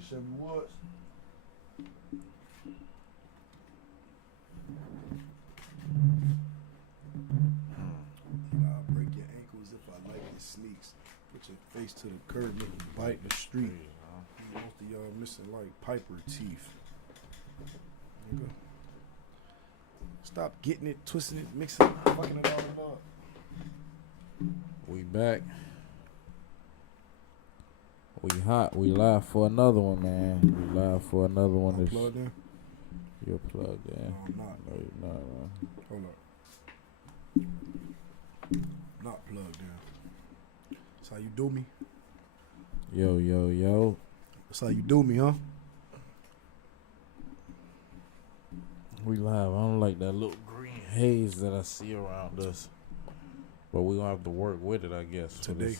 Chevy Woods. I'll break your ankles if I like your sneaks. Put your face to the curb, make you bite the street. Most of y'all missing like Piper teeth. Nigga. Stop getting it, twisting it, mixing it, fucking it all up. We back. We hot. We live for another one, man. We live for another one. I'm plugged in? You're plugged in. No, I'm not. No, you're not, man. Hold up. Not plugged in. That's how you do me. Yo, yo, yo. That's how you do me, huh? We live. I don't like that little green haze that I see around us. But we gonna have to work with it, I guess. Today.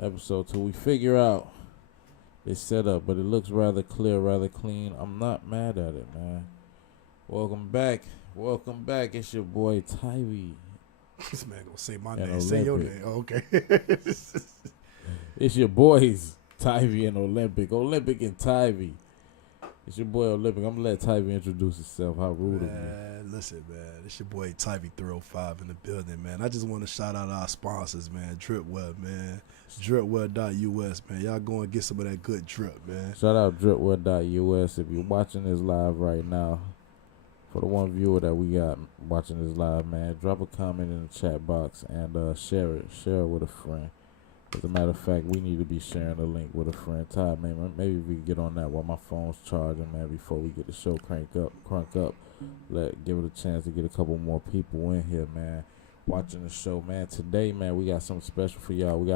Episode 2. We figure out this setup, but it looks rather clear, rather clean. I'm not mad at it, man. Welcome back. Welcome back. It's your boy Tyvee. This man gonna say my name. Olympic. Say your name. Oh, okay. It's your boys, Tyvee and Olympic. Olympic and Tyvee. It's your boy Olympic. I'm gonna let Tyvee introduce himself. How rude of me. Listen, man. It's your boy Tyvee 305 in the building, man. I just want to shout out our sponsors, man. Dripweb, man. Dripweb.us, man. Y'all go and get some of that good drip, man. Shout out Dripweb.us. If you're watching this live right now, for the one viewer that we got watching this live, man, drop a comment in the chat box and share it. Share it with a friend. As a matter of fact, we need to be sharing the link with a friend. Ty, man, maybe we can get on that while my phone's charging, man, before we get the show crunk up. Give it a chance to get a couple more people in here, man, watching the show, man. Today, man, we got something special for y'all. We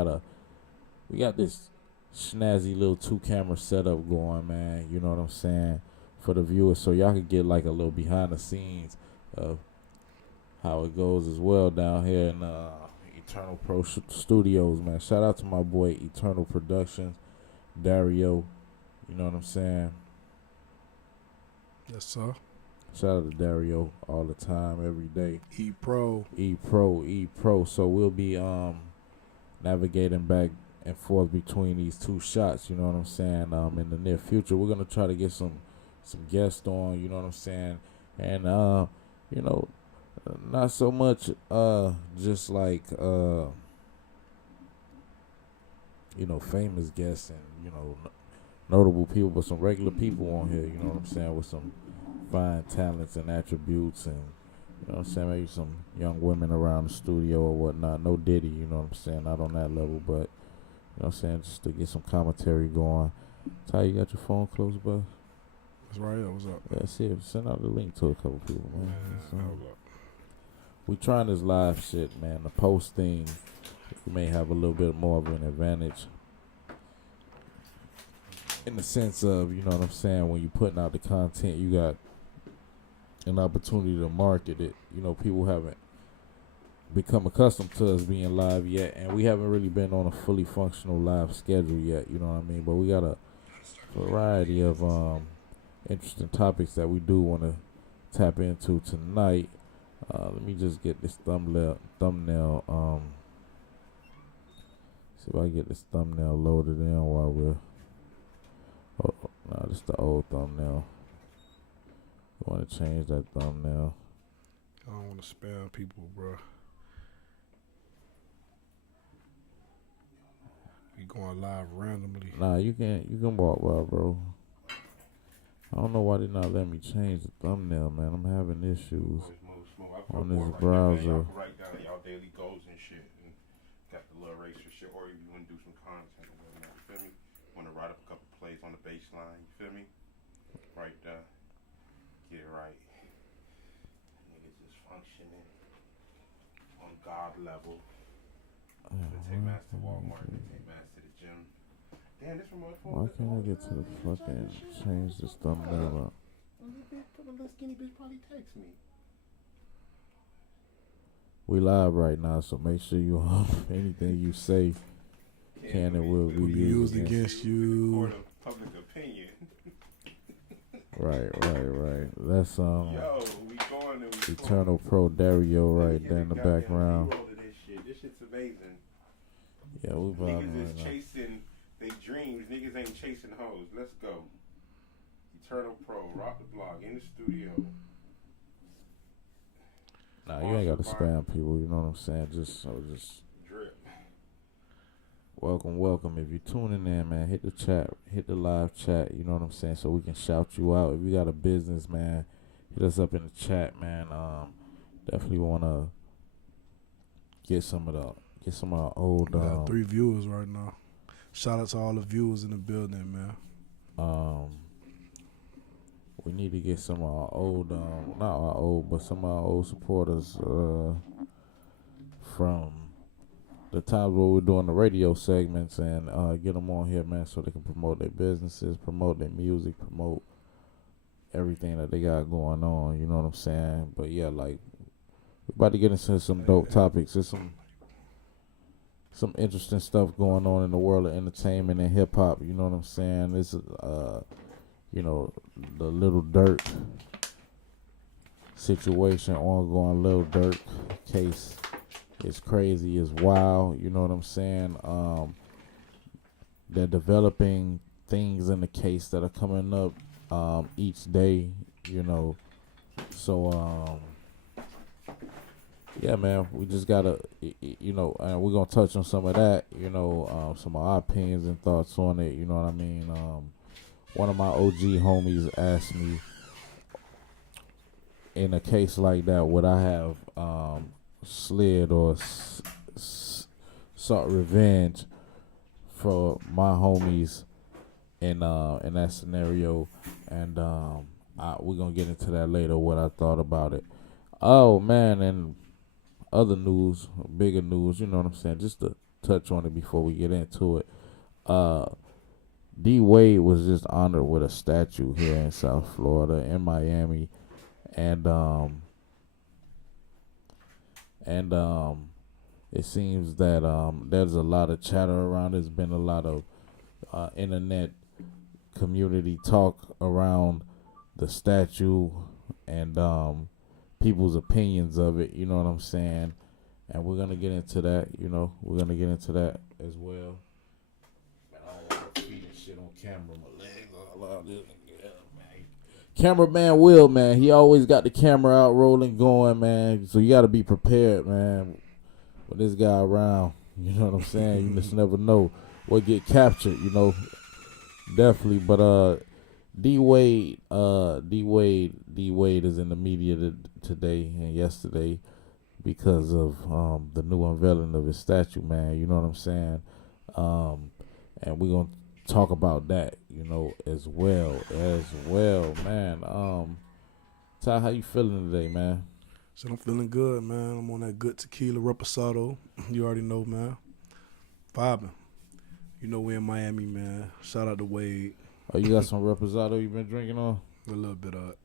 got this snazzy little 2-camera setup going, man. You know what I'm saying? For the viewers, so y'all can get like a little behind the scenes of how it goes as well down here in Eternal Pro Studios, man. Shout out to my boy Eternal Productions, Dario. You know what I'm saying? Yes, sir. Shout out to Dario all the time, every day. E Pro. So we'll be navigating back and forth between these two shots. You know what I'm saying? In the near future, we're gonna try to get some guests on. You know what I'm saying? And you know, not so much just like you know, famous guests and, you know, notable people, but some regular people on here, you know what I'm saying, with some fine talents and attributes, and, you know what I'm saying, maybe some young women around the studio or whatnot. No Diddy, you know what I'm saying, not on that level, but, you know what I'm saying, just to get some commentary going. Ty, you got your phone close, bud? That's right. What's up? Yeah, see it. Send out the link to a couple people, man. We trying this live shit, man. The post thing, we may have a little bit more of an advantage in the sense of, you know what I'm saying, when you putting out the content, you got an opportunity to market it. You know, people haven't become accustomed to us being live yet, and we haven't really been on a fully functional live schedule yet, you know what I mean? But we got a variety of interesting topics that we do want to tap into tonight. Let me just get this thumbnail. See if I can get this thumbnail loaded in while we're. Oh, no, this is the old thumbnail. You want to change that thumbnail? I don't want to spam people, bro. We going live randomly. Nah, you can walk well, bro. I don't know why they not letting me change the thumbnail, man. I'm having issues on this browser. Write down y'all daily goals and shit, and got the little racer shit, or if you want to do some content or whatnot, you feel me? Want to write up a couple plays on the baseline, you feel me? Right there, get it right. Niggas just functioning on God level. They take mass to Walmart, they take mass to the gym. Damn, this remote phone. Why can't I get to the fucking change this thumbnail up? A little skinny bitch probably text me. We live right now, so make sure you anything you say can and will be used against you. Court of public opinion. Right. That's Yo, we going and we Eternal Pro Dario right there in the background. This shit's amazing. Yeah, we vibing Niggas right is now. chasing They dreams, niggas ain't chasing hoes. Let's go. Eternal Pro, rock the block, in the studio. Nah, you ain't got to spam people. You know what I'm saying? Just drip. Welcome. If you're tuning in, man, hit the chat, hit the live chat. You know what I'm saying? So we can shout you out. If you got a business, man, hit us up in the chat, man. Definitely wanna get some of our old. We got 3 viewers right now. Shout out to all the viewers in the building, man. We need to get some of our old, not our old, but some of our old supporters from the times where we're doing the radio segments and get them on here, man, so they can promote their businesses, promote their music, promote everything that they got going on. You know what I'm saying? But yeah, like we're about to get into some dope topics. There's some interesting stuff going on in the world of entertainment and hip hop. You know what I'm saying? This is you know, the Lil Durk situation ongoing. Lil Durk case is crazy, is wild. You know what I'm saying? They're developing things in the case that are coming up each day. You know, so yeah, man, we just gotta, you know, and we're gonna touch on some of that. You know, some of our opinions and thoughts on it. You know what I mean? One of my OG homies asked me, in a case like that, would I have slid or sought revenge for my homies in that scenario? And we're gonna get into that later, what I thought about it. Oh man, and other news, bigger news, you know what I'm saying? Just to touch on it before we get into it. D Wade was just honored with a statue here in South Florida, in Miami, and it seems that there's a lot of chatter around. There's been a lot of internet community talk around the statue and people's opinions of it. You know what I'm saying? And we're gonna get into that. You know, we're gonna get into that as well. Camera, my legs all out this. Yeah, man. Cameraman Will, man, he always got the camera out rolling, going, man. So you got to be prepared, man. With this guy around, you know what I'm saying. You just never know what get captured, you know. Definitely, but D Wade is in the media today and yesterday because of the new unveiling of his statue, man. You know what I'm saying. And we're gonna talk about that, you know, as well, man. Ty, how you feeling today, man? So I'm feeling good, man. I'm on that good tequila reposado. You already know, man. Vibing. You know we're in Miami, man. Shout out to Wade. Oh, you got some reposado you been drinking on? A little bit of it.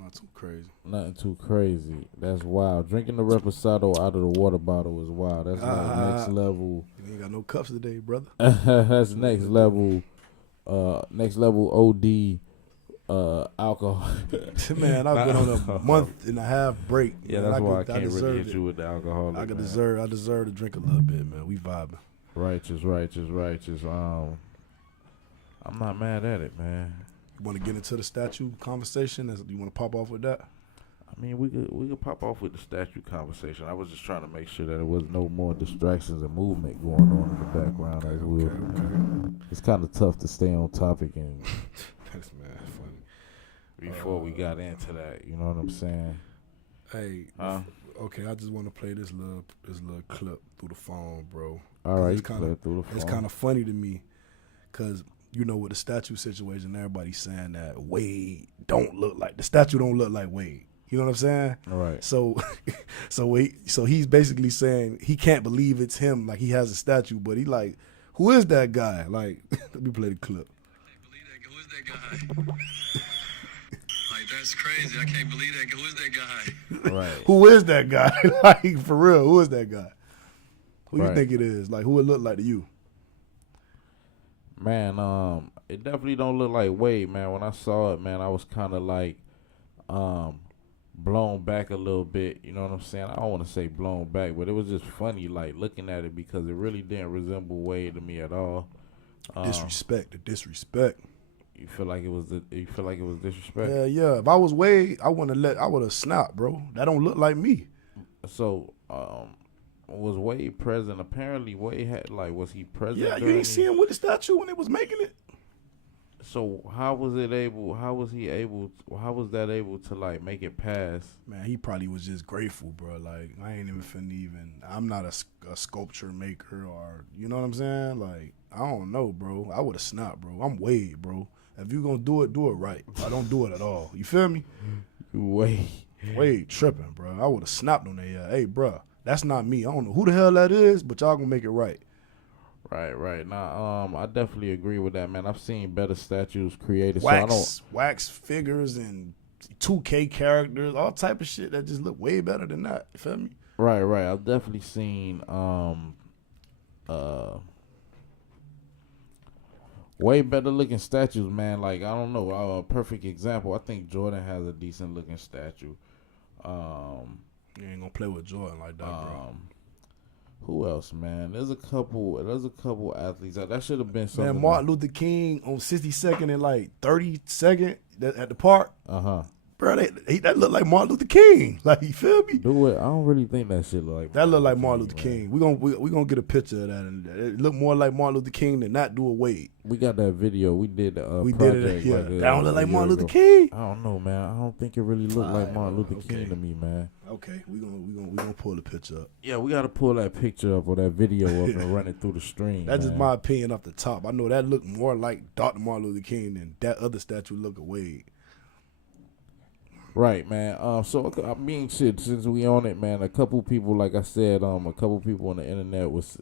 Not too crazy. Nothing too crazy. That's wild. Drinking the reposado out of the water bottle is wild. That's like next level. You ain't got no cups today, brother. That's next level. Next level OD alcohol. Man, I've been on a month and a half break. Yeah, man. that's why I can't really hit you with the alcohol. I deserve to drink a little bit, man. We vibing. Righteous. I'm not mad at it, man. You want to get into the statue conversation? You want to pop off with that? I mean, we could pop off with the statue conversation. I was just trying to make sure that there was no more distractions and movement going on in the background. Okay. It's kind of tough to stay on topic and that's mad funny. Before we got into that, you know what I'm saying? Hey, okay, I just want to play this little clip through the phone, bro. All right, play it through the phone. It's kind of funny to me, cause you know, with the statue situation, everybody's saying that the statue don't look like Wade. You know what I'm saying? All right. So he's basically saying he can't believe it's him. Like, he has a statue, but he like, who is that guy? Like, let me play the clip. Who is that guy? Like, that's crazy. I can't believe that. Who is that guy? Right. Who is that guy? Like, for real, who is that guy? Who right. you think it is? Like, who it look like to you? Man, it definitely don't look like Wade, man. When I saw it, man, I was kind of like blown back a little bit. You know what I'm saying? I don't want to say blown back, but it was just funny, like, looking at it because it really didn't resemble Wade to me at all. Disrespect, the disrespect. You feel like it was disrespect? Yeah. If I was Wade, I would have snapped, bro. That don't look like me. So, was Wade present? Apparently, Wade had was he present? Yeah, you ain't see him with the statue when they was making it. So how was that able to like make it pass? Man, he probably was just grateful, bro. Like, I ain't even finna I'm not a sculpture maker or, you know what I'm saying? Like, I don't know, bro. I would have snapped, bro. I'm Wade, bro. If you gonna do it right. I don't do it at all. You feel me? Wade tripping, bro. I would have snapped on that. Hey, bro, that's not me. I don't know who the hell that is, but y'all gonna make it right. Right. Now, I definitely agree with that, man. I've seen better statues created. Wax figures and 2K characters, all type of shit that just look way better than that. You feel me? Right. I've definitely seen way better looking statues, man. Like, I don't know, a perfect example. I think Jordan has a decent looking statue. You ain't gonna play with Jordan like that, bro. Who else, man? There's a couple athletes that should have been something. Man, Martin Luther King on 62nd and like 32nd at the park. Bro, that look like Martin Luther King. Like, you feel me? Do it. I don't really think that shit look like that. Look like Martin Luther King. We gonna get a picture of that, and it look more like Martin Luther King than not do a Wade. We got that video. We did we project. Did it. Yeah, that don't look like Martin Luther King. I don't know, man. I don't think it really looked like Martin Luther King to me, man. Okay, we gonna pull the picture up. Yeah, we gotta pull that picture up or that video up and run it through the stream. That's just my opinion off the top. I know that looked more like Dr. Martin Luther King than that other statue look of Wade. Right, man. So I mean, shit. Since we on it, man, a couple people, like I said, a couple people on the internet it was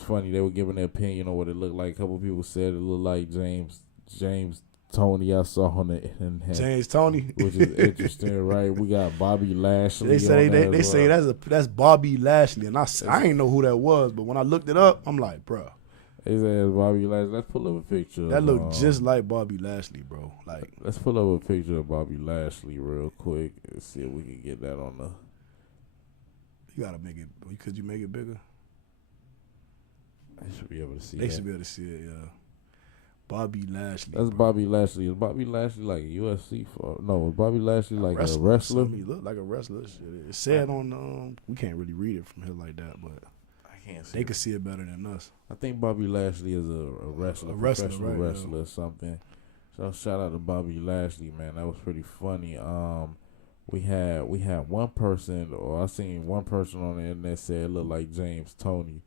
funny. They were giving their opinion on what it looked like. A couple people said it looked like James Tony. I saw on the internet. James Tony, which is interesting, right? We got Bobby Lashley. They say that's Bobby Lashley, and I ain't know who that was, but when I looked it up, I'm like, bro. They said Bobby Lashley. Let's pull up a picture. That look just like Bobby Lashley, bro. Like, let's pull up a picture of Bobby Lashley real quick and see if we can get that on the. You gotta make it. Could you make it bigger? They should be able to see. They should be able to see it. Yeah. Bobby Lashley. That's bro. Bobby Lashley. Is Bobby Lashley like a UFC? No, is Bobby Lashley like a wrestler? He look like a wrestler. It said on. We can't really read it from here like that, but. They could see it better than us. I think Bobby Lashley is a wrestler, professional wrestler or something. So shout out to Bobby Lashley, man. That was pretty funny. We had one person, or I seen one person on the internet say it looked like James Tony.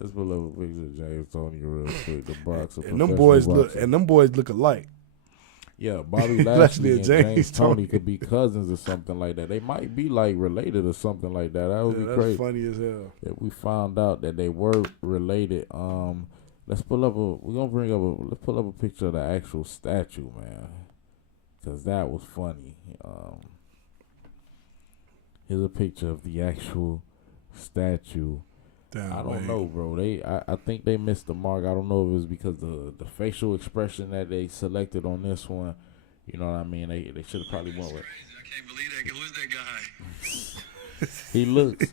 Let's pull up a picture of James Tony real quick. The boxer, and them boys look alike. Yeah, Bobby Lashley and James Tony could be cousins or something like that. They might be like related or something like that. That would be crazy. That's funny as hell. If we found out that they were related, let's pull up a picture of the actual statue, man, because that was funny. Here's a picture of the actual statue. I don't know, bro. I think they missed the mark. I don't know if it was because the facial expression that they selected on this one. You know what I mean? They should have probably went with. I can't believe that. Who is that guy? He looks,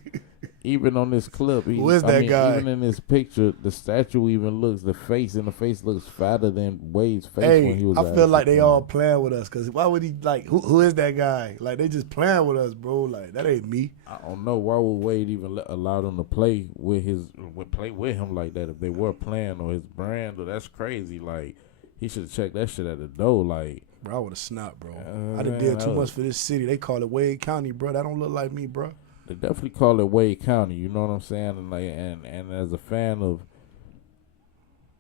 even on this clip. Who is that guy? Even in this picture, the statue even looks. The face looks fatter than Wade's face when he was. I feel like they all playing with us. Cause why would he like? Who is that guy? Like, they just playing with us, bro. Like, that ain't me. I don't know. Why would Wade even allow them to play with him like that? If they were playing on his brand, or that's crazy. Like, he should have checked that shit at the door. Like, bro, I would have snapped, bro. I done did too much for this city. They call it Wade County, bro. That don't look like me, bro. They definitely call it Wade County. You know what I'm saying? And like, and as a fan of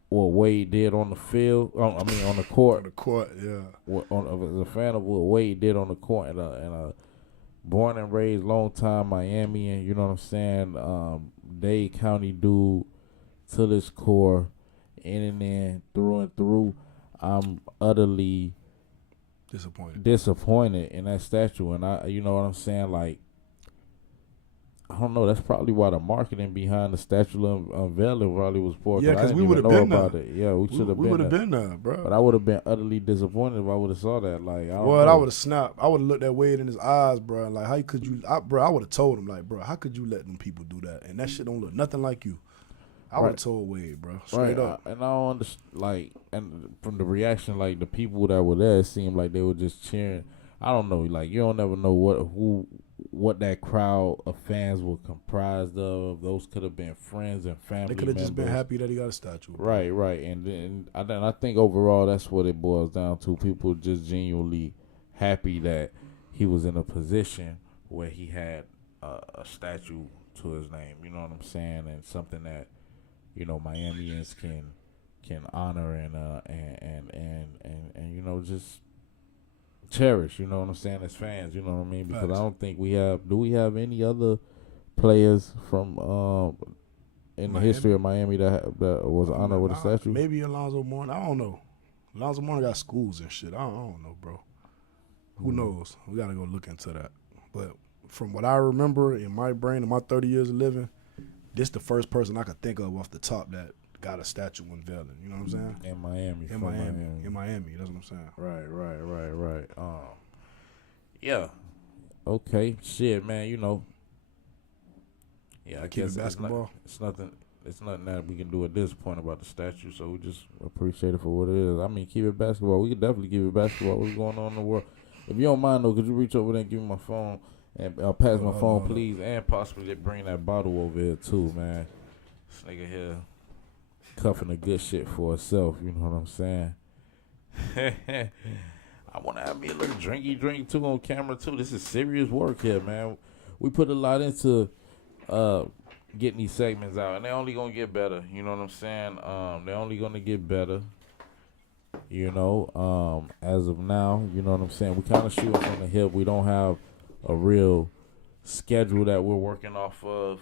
what Wade did on the field, on the court. On the court, yeah. As a fan of what Wade did on the court, and a born and raised, long time Miami, you know what I'm saying? Dade County dude to this core, in and in, through and through. I'm utterly disappointed in that statue, and you know what I'm saying? Like, I don't know. That's probably why the marketing behind the statue unveiling probably was poor. Yeah, because we would have been about it. Yeah, we should have been. We would have been there, bro. But I would have been utterly disappointed if I would have saw that. Like, I would have snapped. I would have looked at Wade in his eyes, bro. And like, how could you, I would have told him, like, bro, how could you let them people do that? And that shit don't look nothing like you. I would have told Wade, bro. Straight up. And I don't understand, like, and from the reaction, like, the people that were there, it seemed like they were just cheering. I don't know, like, you don't never know what that crowd of fans were comprised of. Those could have been friends and family They could have just been happy that he got a statue. Bro. Right. And then I think overall that's what it boils down to. People just genuinely happy that he was in a position where he had a statue to his name. You know what I'm saying? And something that, you know, Miamians can honor and you know, just cherish, you know what I'm saying, as fans, you know what I mean? Because I don't think we have any other players from in the history of Miami that was honored with a statue? Maybe Alonzo Mourning. I don't know. Alonzo Mourning got schools and shit. I don't know, bro. Who knows? We got to go look into that. But from what I remember in my brain, in my 30 years of living, this the first person I could think of off the top that got a statue unveiling. You know what I'm saying? In Miami. In Miami. That's what I'm saying. Right. Yeah. Okay. Shit, man. You know. Yeah, I guess basketball. It's nothing that we can do at this point about the statue. So we just appreciate it for what it is. I mean, keep it basketball. We can definitely keep it basketball. What's going on in the world? If you don't mind though, could you reach over there and give me my phone and pass my phone, please, and possibly bring that bottle over here too, man. This nigga here cuffing the good shit for herself. You know what I'm saying? I want to have me a little drinky drink too on camera too. This is serious work here, man. We put a lot into getting these segments out, and they're only gonna get better. You know what I'm saying? They're only gonna get better. You know, as of now, you know what I'm saying? We kind of shooting from the hip. We don't have a real schedule that we're working off of.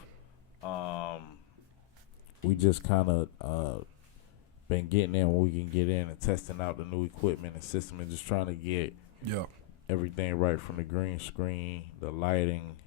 We just kind of been getting in when we can get in and testing out the new equipment and system and just trying to get everything right, from the green screen, the lighting,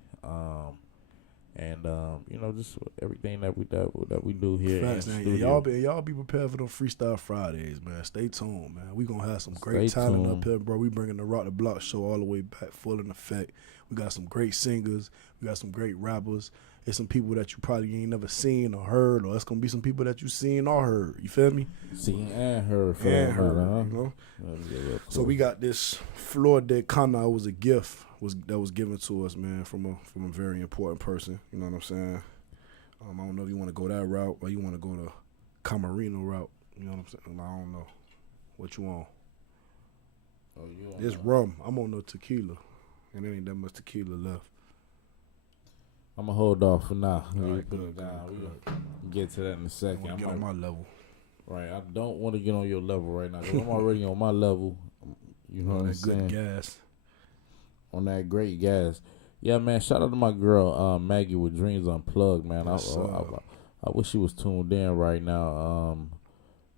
and you know, just everything that we do here. Facts, man. Y'all be prepared for them Freestyle Fridays, man. Stay tuned, man. We gonna have some great talent up here, bro. We bringing the Rock the Block show all the way back, full in effect. We got some great singers. We got some great rappers. It's some people that you probably ain't never seen or heard, or it's gonna be some people that you seen or heard. You feel me? Seen and heard. You know? So we got this Flor de Cana. It was a gift that was given to us, man, from a very important person. You know what I'm saying? I don't know if you want to go that route or you want to go the Camarino route. You know what I'm saying? I don't know what you want. It's rum. I'm on no tequila, and there ain't that much tequila left. I'm going to hold off for now. Right, put it down. We'll get to that in a second. I'm get on my level. Right. I don't want to get on your level right now because I'm already on my level. You know what I'm saying? Good gas. On that great gas. Yeah, man, shout out to my girl, Maggie with Dreams Unplugged, man. Yes, I wish she was tuned in right now.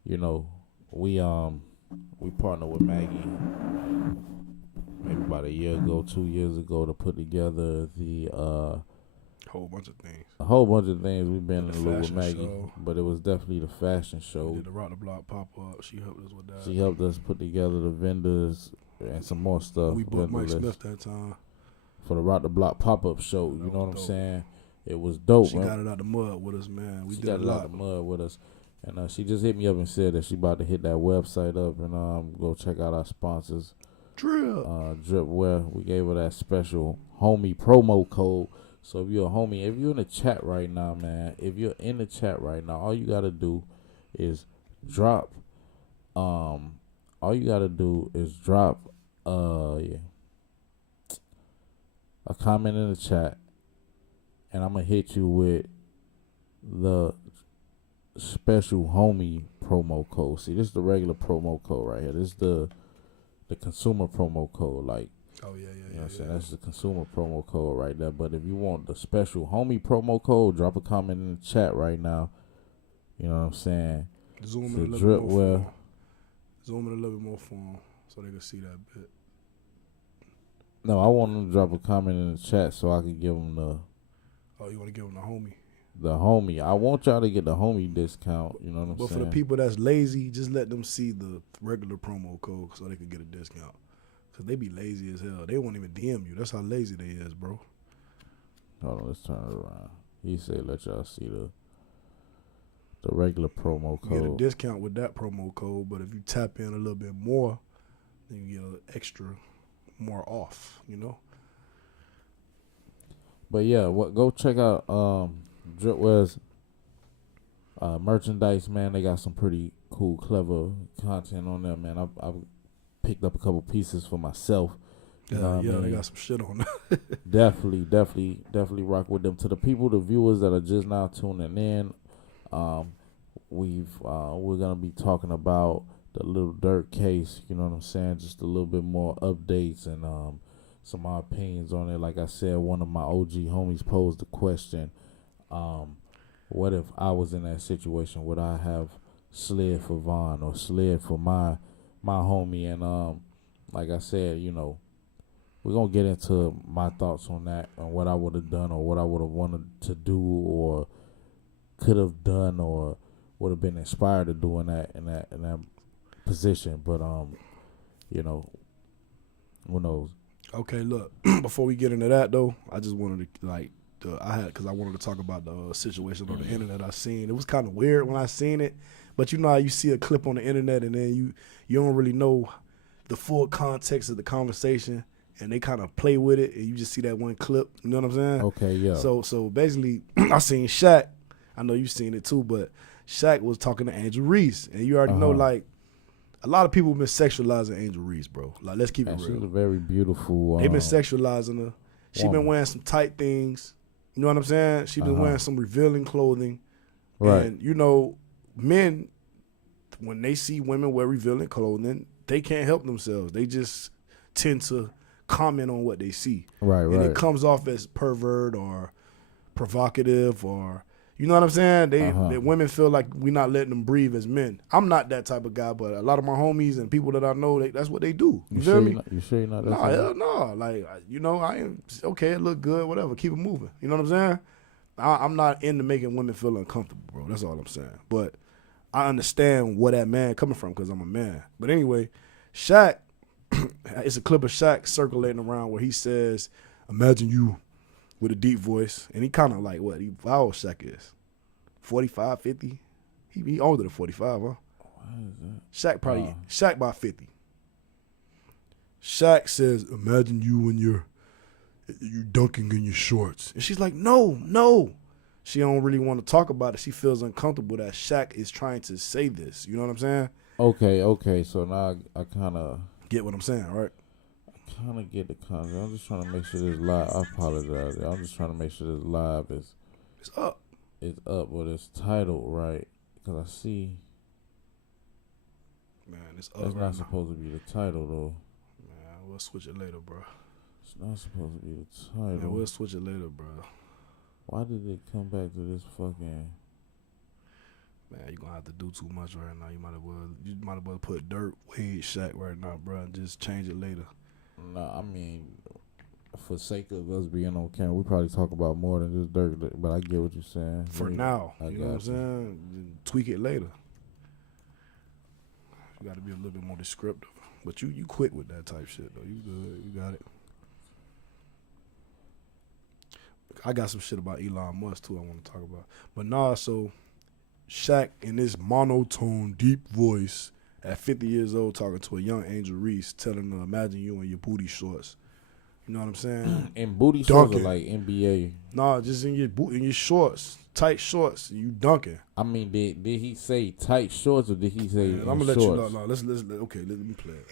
You know, we partner with Maggie maybe about a year ago, 2 years ago, to put together the whole bunch of things. A whole bunch of things. We've been in the a little with fashion Maggie, show. But it was definitely the fashion show. We did the Rock the Block pop up. She helped us with that. She helped us put together the vendors and some more stuff. We booked Mike Smith that time for the Rock the Block pop up show. You know what I'm saying? It was dope. She got it out the mud with us, man. She got it out the mud with us. And she just hit me up and said that she about to hit that website up and go check out our sponsors. Dripwear. We gave her that special homie promo code. So if you're a homie, if you're in the chat right now, man, all you gotta do is drop a comment in the chat, and I'm gonna hit you with the special homie promo code. See, this is the regular promo code right here. This is the consumer promo code. Like, oh yeah. You know what I'm saying? That's the consumer promo code right there. But if you want the special homie promo code, drop a comment in the chat right now. You know what I'm saying? Zoom in a little bit more for them so they can see that bit. No, I want them to drop a comment in the chat so I can give them the... Oh, you want to give them the homie? The homie. I want y'all to get the homie discount. You know what I'm saying? But for the people that's lazy, just let them see the regular promo code so they can get a discount. Because they be lazy as hell. They won't even DM you. That's how lazy they is, bro. Hold on, let's turn it around. He said let y'all see the the regular promo You get a code. discount with that promo code, but if you tap in a little bit more, then you get an extra more off, you know? But yeah, go check out Dripware's merchandise, man. They got some pretty cool, clever content on there, man. I've picked up a couple pieces for myself. You know what I mean? They got some shit on there. Definitely rock with them. To the people, the viewers that are just now tuning in, we're gonna be talking about the Lil Durk case. You know what I'm saying? Just a little bit more updates and some of my opinions on it. Like I said, one of my OG homies posed the question: what if I was in that situation? Would I have slid for Vaughn or slid for my homie? And like I said, you know, we're going to get into my thoughts on that and what I would have done or what I would have wanted to do or could have done or would have been inspired to do in that position. But, you know, who knows? Okay, look, before we get into that, though, I just wanted to, because I wanted to talk about the situation on the internet I seen. It was kind of weird when I seen it, but you know how you see a clip on the internet and then you don't really know the full context of the conversation, and they kind of play with it, and you just see that one clip. You know what I'm saying? Okay, yeah. So basically, I seen Shaq. I know you seen it too, but Shaq was talking to Angel Reese, and you already know, like, a lot of people been sexualizing Angel Reese, bro. Like, let's keep it real. She's a very beautiful. They been sexualizing her. She been wearing some tight things. You know what I'm saying? She been wearing some revealing clothing. Right. And, you know, men, when they see women wear revealing clothing, they can't help themselves. They just tend to comment on what they see. Right. And it comes off as pervert or provocative or, you know what I'm saying? They women feel like we're not letting them breathe as men. I'm not that type of guy, but a lot of my homies and people that I know, that's what they do. You feel me? You sure you're not that? No, hell no. Like, you know, I ain't okay. It look good, whatever. Keep it moving. You know what I'm saying? I'm not into making women feel uncomfortable, bro. That's all I'm saying. But I understand where that man coming from because I'm a man. But anyway, Shaq, it's a clip of Shaq circulating around where he says, "Imagine you with a deep voice," and he kind of like how old Shaq is? 45, 50? He older than 45, huh? Why is that? Shaq about 50. Shaq says, "Imagine you when you dunking in your shorts." And she's like, no. She don't really want to talk about it. She feels uncomfortable that Shaq is trying to say this. You know what I'm saying? Okay. So now I kind of get what I'm saying, right? I kind of get the concept. I'm just trying to make sure this live. I apologize. I'm just trying to make sure this live is It's up. It's up, but it's titled right because I see. Man, it's up. That's right not now. supposed to be the title though. Man, we'll switch it later, bro. It's not supposed to be the title. Man, we'll switch it later, bro. Why did it come back to this fucking? Man, you're gonna have to do too much right now. You might as well put Durk, Wade, Shaq right now, bro, and just change it later. Nah, I mean, for sake of us being on camera, we probably talk about more than just Durk, but I get what you're saying. For now, you know what I'm saying? Tweak it later. You got to be a little bit more descriptive. But you quick with that type shit, though. You good. You got it. I got some shit about Elon Musk, too, I want to talk about. But nah, so Shaq in this monotone, deep voice at 50 years old talking to a young Angel Reese, telling her, "Imagine you in your booty shorts." You know what I'm saying? And booty shorts are like NBA. Nah, just in your shorts, tight shorts, you dunking. I mean, did he say tight shorts or did he say I'm gonna let shorts? you know. Let's okay. Let me play it.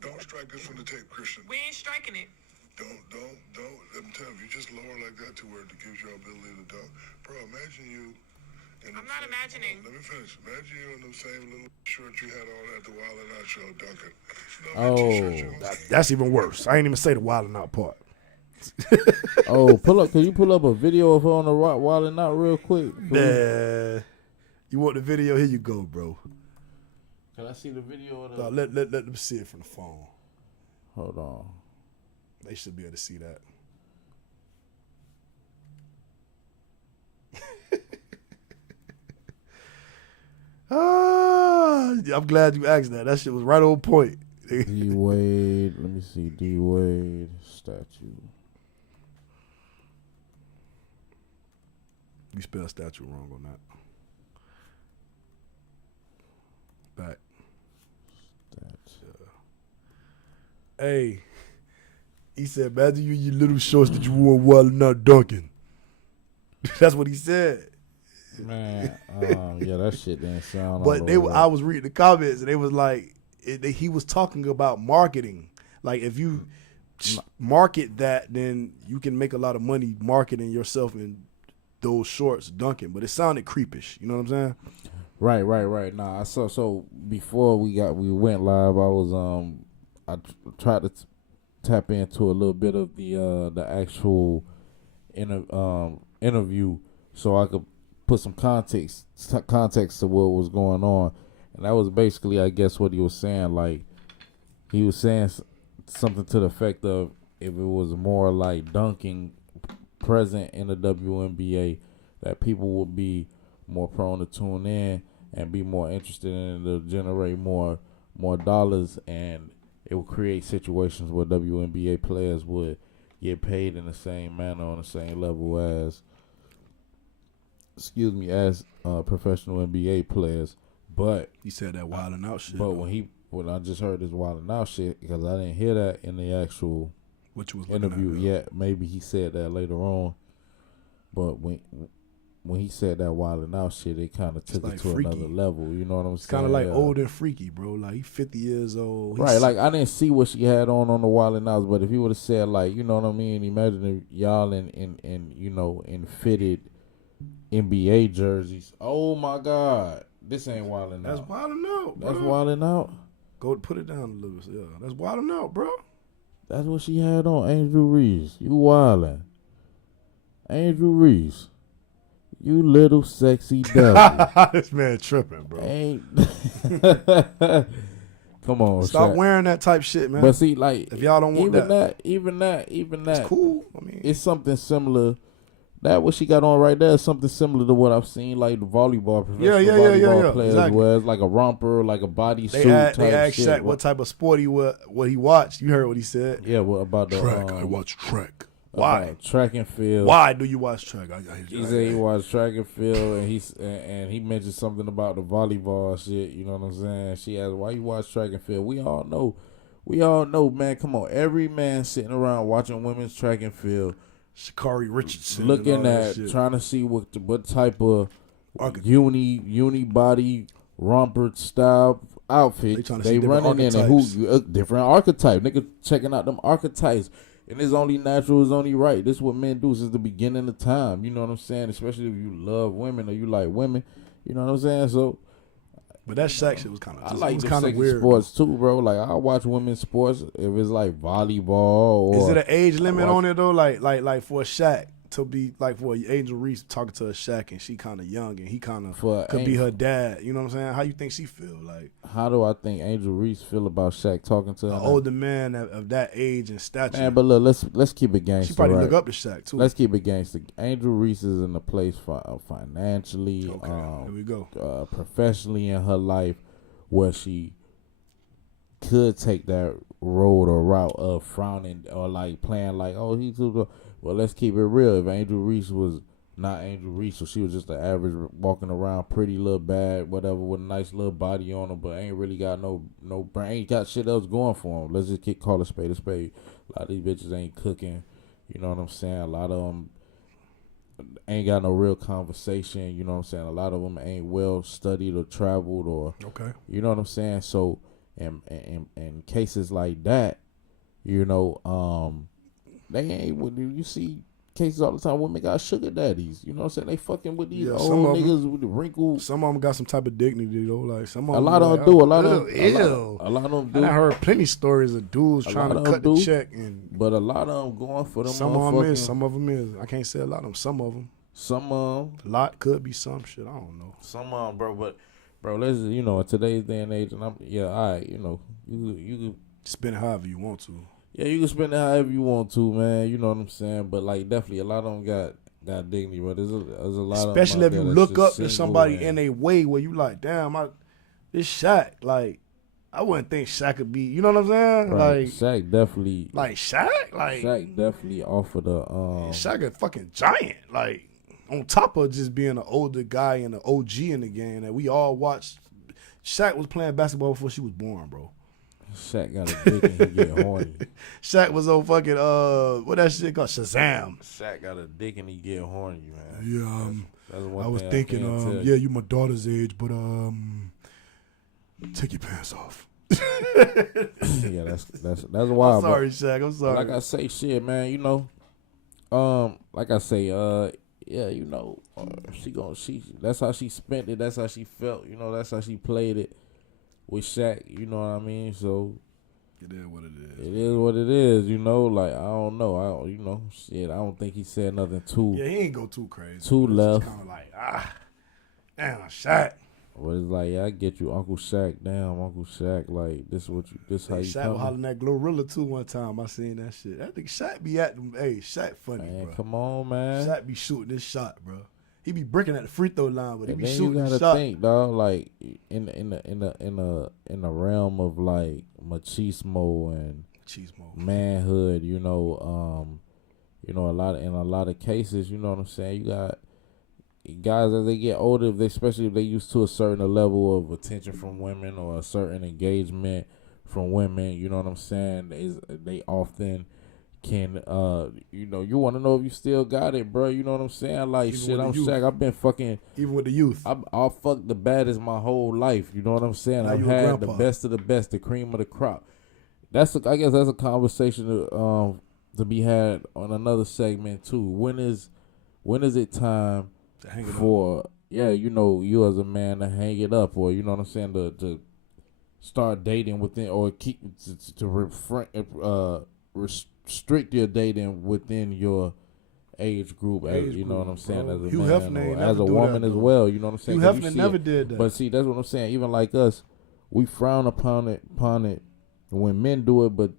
Don't strike us from the tape, Christian. We ain't striking it. Don't. Let me tell you, you just lower like that to where it gives you ability to dunk. Bro, imagine you. I'm not imagining. Let me finish. Imagine you in the same little shorts you had on at the Wild 'N Out show dunking. That's even worse. I ain't even say the Wild 'N Out part. Can you pull up a video of her on the Wild 'N Out real quick? Nah. You want the video? Here you go, bro. Can I see the video of No, let them see it from the phone. Hold on. They should be able to see that. I'm glad you asked that. That shit was right on point. D Wade, let me see. D Wade statue. You spelled statue wrong on that. Fact. That's Hey, he said, imagine you in your little shorts that you wore while not dunking. That's what he said. man. Yeah, that shit didn't sound. But all the way I right. was reading the comments and they was like, he was talking about marketing. Like if you market that, then you can make a lot of money marketing yourself in those shorts dunking. But it sounded creepish. You know what I'm saying? Right. Nah, I saw. So before we went live, I was I tried to tap into a little bit of the actual interview, so I could put some context to what was going on, and that was basically, I guess, what he was saying. Like he was saying something to the effect of, if it was more like dunking present in the WNBA, that people would be more prone to tune in and be more interested in it, to generate more dollars, and it would create situations where WNBA players would get paid in the same manner, on the same level as professional NBA players. But He said that wilding out shit. but though, when I just heard this wilding out shit, because I didn't hear that in the actual what you was looking interview at, yet. Maybe he said that later on, but when he said that wilding out shit, it kind of took like it to freaky. another level. You know what I'm It's saying? kind of like Yeah. old and freaky, bro. Like he 50 years old. Right, like I didn't see what she had on the wilding outs, but if he would have said, like, you know what I mean, imagine if y'all in you know, in fitted NBA jerseys. Oh my God, this ain't wilding That's out. wilding out, bro. That's wilding out. Go put it down a little bit. Yeah, that's wilding out, bro. That's what she had on. Angel Reese, you wildin'. Angel Reese, you little sexy devil. This man tripping, bro. Ain't. Come on, Stop Shaq. wearing that type shit, man. But see, like, if y'all don't want even that, it's cool. I mean, it's something similar. That what she got on right there is something similar to what I've seen, like the volleyball, professional volleyball players exactly. wear. It's like a romper, like a bodysuit type they asked shit. Shaq what type of sport what he watched. You heard what he said. Yeah, what about the Track. I watch track. about Why? track and field? Why do you watch track? He said he watched track and field, and he mentioned something about the volleyball shit. You know what I'm saying? She asked, "Why you watch track and field?" We all know, man. Come on, every man sitting around watching women's track and field, Sha'Carri Richardson, looking and all that at shit. trying to see what type of Architect. uni body romper style outfit trying to see they different running in, and who different archetype. Nigga checking out them archetypes. And it's only natural, it's only right. This is what men do since the beginning of time. You know what I'm saying? Especially if you love women or you like women. You know what I'm saying? So, But that Shaq shit was kind of. I like was them kind of sexy weird. sports too, bro. Like, I watch women's sports if it's like volleyball or. Is it an age limit on it though? Like for a Shaq to be like for Angel Reese talking to a Shaq and she kind of young and he kind of could be her dad. You know what I'm saying? How you think she feel? Like, how do I think Angel Reese feel about Shaq talking to her? An older man of that age and stature. Man, but look, let's keep it gangster. She probably right? look up to Shaq too. Let's keep it gangster. Angel Reese is in a place financially, Here we go. professionally in her life where she could take that road or route of frowning or like playing like, oh, he's too. Well, let's keep it real. If Angel Reese was not Angel Reese, so she was just an average walking around pretty little bad, whatever, with a nice little body on her, but ain't really got no brain, ain't got shit else going for him. Let's just call a spade a spade. A lot of these bitches ain't cooking. You know what I'm saying? A lot of them ain't got no real conversation. You know what I'm saying? A lot of them ain't well studied or traveled or. Okay. You know what I'm saying? So, in cases like that, you know, they ain't. You see cases all the time. Women got sugar daddies. You know what I'm saying? They fucking with these old niggas with the wrinkles. Some of them got some type of dignity though. Like some of A them. lot of them do. A lot of them do. I heard plenty stories of dudes trying to cut the check, but a lot of them going for them. Some of them is. Some of them is. I can't say a lot of them. Some of them. Some of them. A lot could be some shit. I don't know. Some of them, bro. But bro, let's in today's day and age, and all right, you can spend it however you want to. Yeah, you can spend it however you want to, man. You know what I'm saying? But like, definitely, a lot of them got dignity. But there's a lot of them. Especially if you look up to somebody and in a way where you like, damn, this Shaq. Like, I wouldn't think Shaq could be. You know what I'm saying? Right. Like Shaq definitely. Like Shaq. Like Shaq definitely offered the. Shaq a fucking giant. Like on top of just being an older guy and an OG in the game that we all watched. Shaq was playing basketball before she was born, bro. Shaq got a dick and he get horny. Shaq was on fucking what that shit called Shazam. Shaq got a dick and he get horny, man. Yeah, That's one I was thing thinking, can't tell yeah, you my daughter's age, but take your pants off. Yeah, that's wild. I'm sorry, Shaq. I'm sorry. Like I say, shit, man. You know, like I say, yeah, you know, she that's how she spent it. That's how she felt. You know, that's how she played it with Shaq. You know what I mean? So it is what it is. It is what it is. You know, like I don't know. You know, shit. I don't think he said nothing too. Yeah, he ain't go too crazy. Too left. Kind of like damn, Shaq. But it's like, yeah, I get you, Uncle Shaq. Damn, Uncle Shaq. Like this, how you Shaq was hollering at Glorilla too one time. I seen that shit. I think Shaq be at them. Hey, Shaq funny, man, bro. come on, man. Shaq be shooting this shot, bro. He be breaking at the free throw line, but he be then shooting you the gotta shot. think, dog. Like in the realm of like machismo and manhood, you know, a lot of cases, you know what I'm saying. You got guys as they get older, especially if they used to a certain level of attention from women or a certain engagement from women, you know what I'm saying. They often can, you know, you want to know if you still got it, bro. You know what I'm saying? Like, even shit, I'm Shaq. I've been fucking. Even with the youth. I'll fuck the baddest my whole life. You know what I'm saying? Now I've had the best of the best, the cream of the crop. I guess that's a conversation to be had on another segment, too. When is it time for, you know, you as a man to hang it up, or, you know what I'm saying, to start dating within, or keep, restrict your dating within your age group, you know what I'm saying, bro. As a man or as a woman as well, you know what I'm saying. Hugh Hefner never did that. But see, that's what I'm saying. Even like us, we frown upon it when men do it. But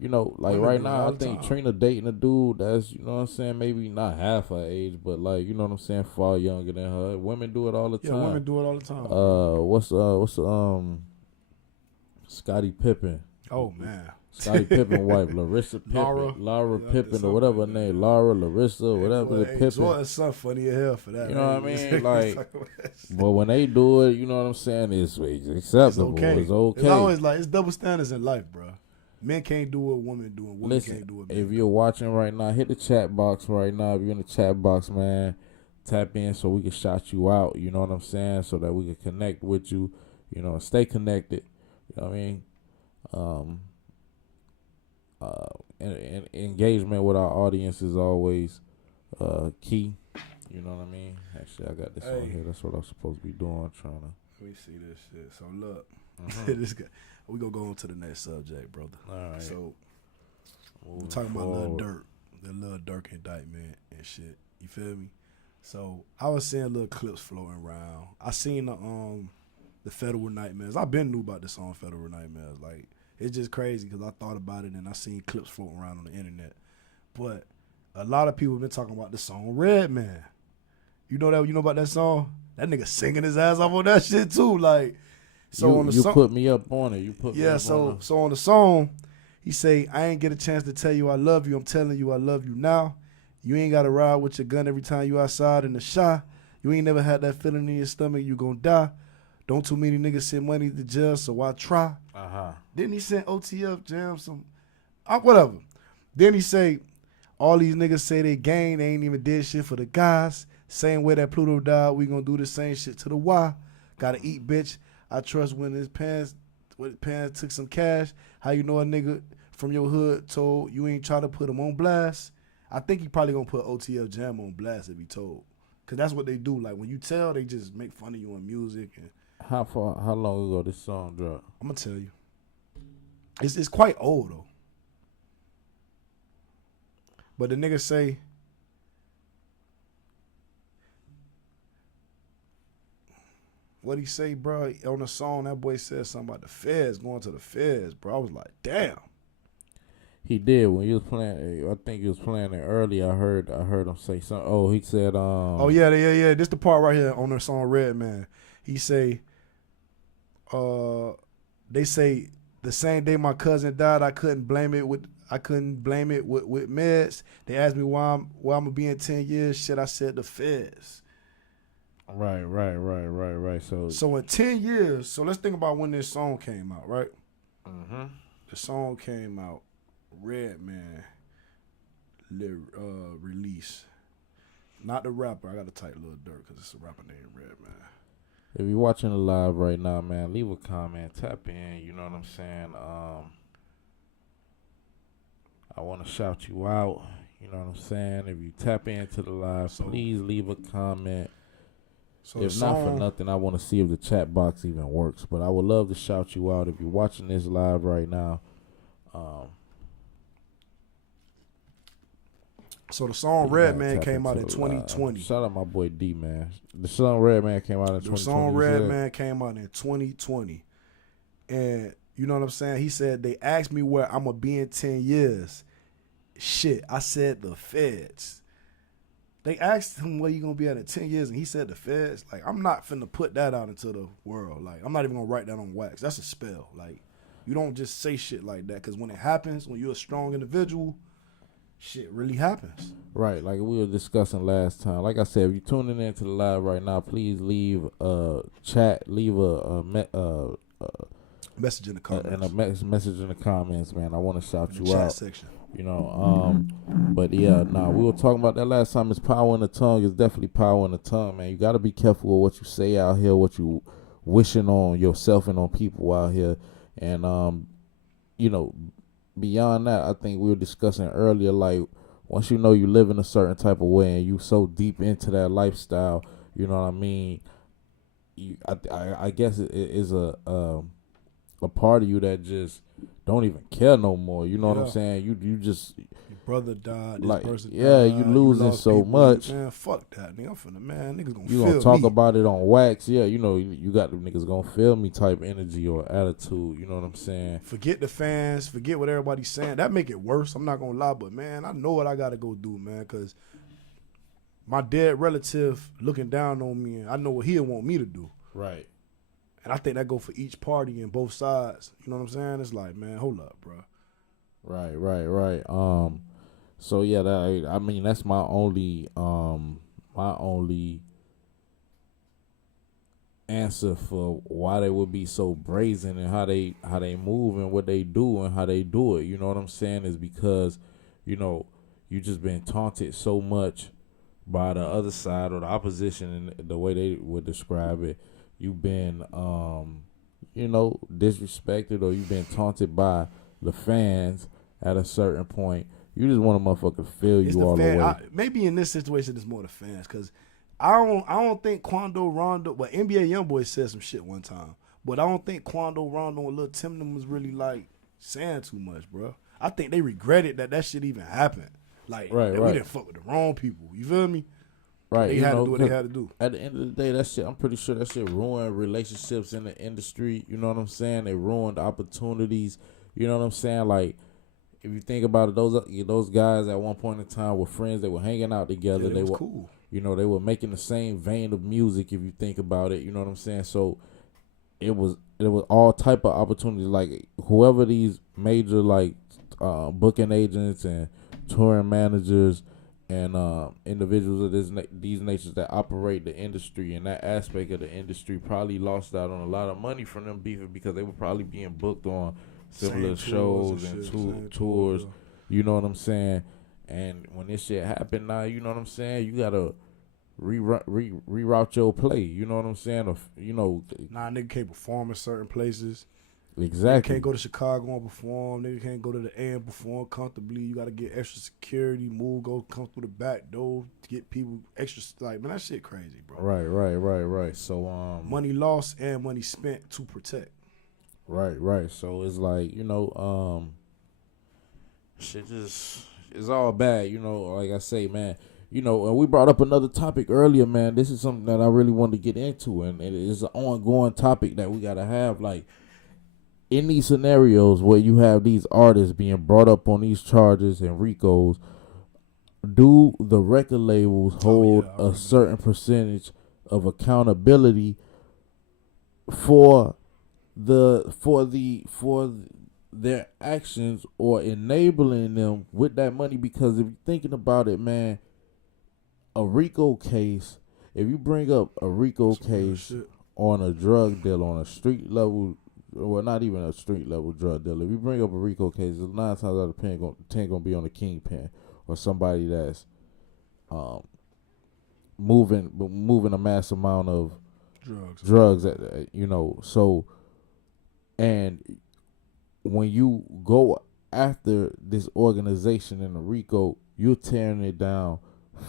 you know, like women right now, I think Trina dating a dude that's, you know what I'm saying, maybe not half her age, but like, you know what I'm saying, far younger than her. Women do it all the time. Yeah, women do it all the time. What's Scottie Pippen? Oh man. Scottie Pippen wife, Larissa Pippen, Laura Pippen, or whatever her name, Laura, Larissa, whatever the Pippen. Jordan's son funny as hell for that. You know what I mean? Like, but when they do it, you know what I'm saying, it's acceptable. It's okay. It's always like, it's double standards in life, bro. Men can't do what women do, and women can't do it. If you're watching right now, hit the chat box right now. If you're in the chat box, man, tap in so we can shout you out. You know what I'm saying? So that we can connect with you. You know, stay connected. You know what I mean? And engagement with our audience is always key. You know what I mean? Actually, I got this on here. That's what I'm supposed to be doing. Trying to. Let me see this shit. So look, this guy. We gonna go on to the next subject, brother. All right. So we're talking about Lil Durk, the Lil Durk indictment and shit. You feel me? So I was seeing little clips floating around. I seen the Federal Nightmares. I've been knew about this song Federal Nightmares. Like, it's just crazy because I thought about it and I seen clips floating around on the internet. But a lot of people have been talking about the song Red Man. You know about that song? That nigga singing his ass off on that shit too. Like, so on the song, put me up on it. So on the song, he say, I ain't get a chance to tell you I love you. I'm telling you I love you now. You ain't got to ride with your gun every time you outside in the shot. You ain't never had that feeling in your stomach you gonna die. Don't too many niggas send money to jail, so I try. Then he sent OTF Jam some, whatever. Then he say, all these niggas say they gang, they ain't even did shit for the guys. Same way that Pluto died, we gonna do the same shit to the Y. Gotta eat, bitch. I trust when his parents took some cash. How you know a nigga from your hood told you ain't try to put him on blast? I think he probably gonna put OTF Jam on blast if he told. Cause that's what they do. Like when you tell, they just make fun of you on music. And how long ago this song dropped? I'm gonna tell you. It's quite old though. But the nigga say, what he say, bro? On the song, that boy said something about the feds, going to the feds, bro. I was like, damn. He did when he was playing. I think he was playing it early. I heard him say something. Oh, he said, oh yeah. This the part right here on the song Red Man. He say, they say the same day my cousin died, I couldn't blame it with meds. They asked me why I'm gonna be in 10 years. Shit, I said the feds. Right. So in 10 years, so let's think about when this song came out, right? Mm-hmm. The song came out, Redman release. Not the rapper. I got to type Lil Durk because it's a rapper named Redman. If you're watching the live right now, man, leave a comment, tap in. You know what I'm saying? I want to shout you out. You know what I'm saying? If you tap into the live, please leave a comment. So if not for nothing, I want to see if the chat box even works. But I would love to shout you out if you're watching this live right now. So the song Redman came out in 2020. Shout out my boy D, man. The song Redman came out in 2020. The song Redman came out in 2020. And you know what I'm saying? He said, they asked me where I'm going to be in 10 years. Shit, I said the feds. They asked him where you going to be at in 10 years, and he said the feds. Like, I'm not finna put that out into the world. Like, I'm not even going to write that on wax. That's a spell. Like, you don't just say shit like that, because when it happens, when you're a strong individual, shit really happens. Right, like we were discussing last time. Like I said, if you're tuning into the live right now, please leave a chat, leave a message in the comments. And a message in the comments, man. I want to shout you chat out. Section. You know, but yeah, we were talking about that last time. It's power in the tongue. It's definitely power in the tongue, man. You got to be careful with what you say out here, what you wishing on yourself and on people out here. And, you know, beyond that, I think we were discussing earlier, like, once you know you live in a certain type of way and you so deep into that lifestyle, you know what I mean? I guess it is a part of you that just don't even care no more. You know what I'm saying? You just, your brother died. This like, person yeah, died, you losing so people, much. Man, fuck that, nigga. I'm finna, man, niggas gonna you feel gonna talk me. about it on wax. Yeah, you know, you got them niggas gonna feel me type energy or attitude. You know what I'm saying? Forget the fans. Forget what everybody's saying. That make it worse. I'm not gonna lie, but man, I know what I gotta go do, man, because my dead relative looking down on me, and I know what he'll want me to do. Right. And I think that go for each party and both sides. You know what I'm saying? It's like, man, hold up, bro. Right. So yeah, I mean that's my only answer for why they would be so brazen and how they move and what they do and how they do it. You know what I'm saying? Is because, you know, you just been taunted so much by the other side or the opposition and the way they would describe it. You've been you know, disrespected, or you've been taunted by the fans at a certain point. You just want a motherfucker to feel you all the way. Maybe in this situation, it's more the fans, because I don't think Quando Rondo, but NBA YoungBoy said some shit one time, but I don't think Quando Rondo and Lil Tim was really like saying too much, bro. I think they regretted that shit even happened. Like, we didn't fuck with the wrong people. You feel me? Right, they had to do what they had to do. At the end of the day, that shit, I'm pretty sure that shit ruined relationships in the industry. You know what I'm saying? They ruined opportunities. You know what I'm saying? Like, if you think about it, those guys at one point in time were friends. They were hanging out together. Yeah, they were cool. You know, they were making the same vein of music. If you think about it, you know what I'm saying. So it was all type of opportunities. Like, whoever these major like booking agents and touring managers and individuals of these nations that operate the industry and that aspect of the industry probably lost out on a lot of money from them beefing, because they were probably being booked on similar shows and tours. You know what I'm saying? And when this shit happened now, you know what I'm saying? You gotta reroute your play. You know what I'm saying? Or, you know, nigga can't perform in certain places. Exactly. Nigga can't go to Chicago and perform. Nigga can't go to the A and perform comfortably. You got to get extra security, come through the back door to get people extra. Like, man, that shit crazy, bro. Right. So, money lost and money spent to protect. Right. So it's like, you know, shit just, it's all bad. You know, like I say, man, you know, and we brought up another topic earlier, man. This is something that I really wanted to get into, and it is an ongoing topic that we got to have, like, in these scenarios where you have these artists being brought up on these charges and RICOs, do the record labels hold a certain percentage of accountability for their actions or enabling them with that money? Because if you're thinking about it, man, a RICO case if you bring up a RICO Some real case shit. on a drug deal on a street level, well, not even a street level drug deal. If you bring up a RICO case, 9 times out of 10 gonna be on the kingpin or somebody that's moving a mass amount of drugs. So, and when you go after this organization in the RICO, you're tearing it down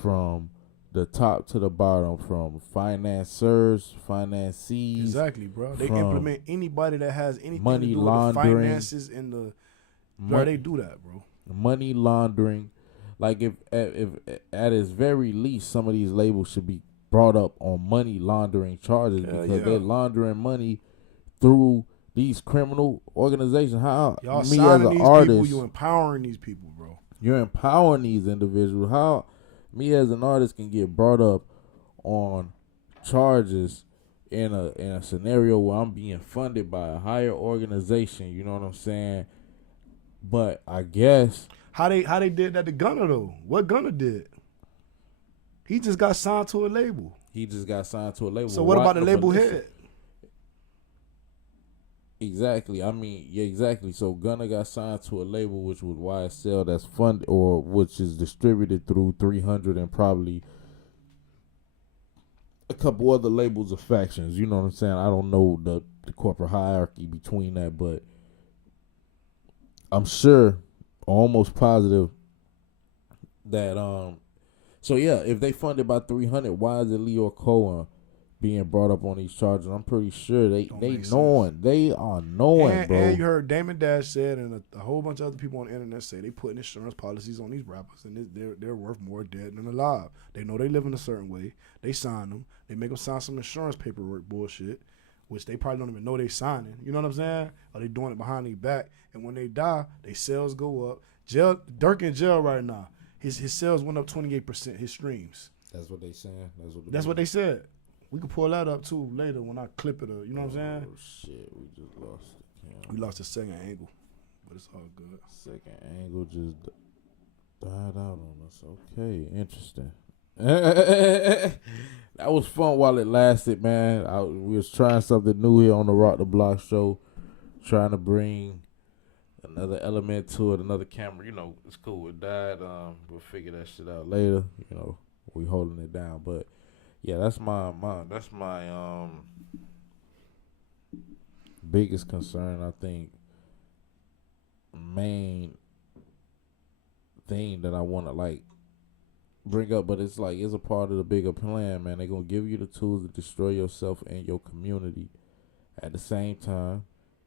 from the top to the bottom, from financiers, financees. Exactly, bro. They implement anybody that has anything money to do laundering, with the finances and the. Bro, they do that, bro. Money laundering. Like if at its very least, some of these labels should be brought up on money laundering charges because they're laundering money through these criminal organizations. How y'all me signing as an these artist, people, you empowering these people, bro. You're empowering these individuals. How me as an artist can get brought up on charges in a scenario where I'm being funded by a higher organization, you know what I'm saying? But I guess how they did that to Gunna though? What Gunna did? He just got signed to a label. So what about the label head? Exactly. I mean, yeah, exactly. So Gunna got signed to a label which was YSL that's funded or which is distributed through 300 and probably a couple other labels or factions. You know what I'm saying? I don't know the corporate hierarchy between that, but I'm sure, almost positive that so yeah, if they funded by 300, why is it Leo Cohen being brought up on these charges? I'm pretty sure they are knowing, bro. And you heard Damon Dash said, and a whole bunch of other people on the internet say they putting insurance policies on these rappers, and they're worth more dead than alive. They know they live in a certain way. They sign them. They make them sign some insurance paperwork bullshit, which they probably don't even know they signing. You know what I'm saying? Or they doing it behind their back. And when they die, their sales go up. Durk in jail right now. His sales went up 28%. His streams. That's what they saying. That's what they said. We can pull that up too later when I clip it. You know what I'm saying? Oh shit, we just lost the camera. We lost the second angle, but it's all good. Second angle just died out on us. Okay, interesting. That was fun while it lasted, man. We was trying something new here on the Rock the Block show, trying to bring another element to it, another camera. You know, it's cool. It died. We'll figure that shit out later. You know, we holding it down, but yeah, that's my biggest concern. I think main thing that I want to like bring up, but it's like it's a part of the bigger plan, man. They're gonna give you the tools to destroy yourself and your community at the same time,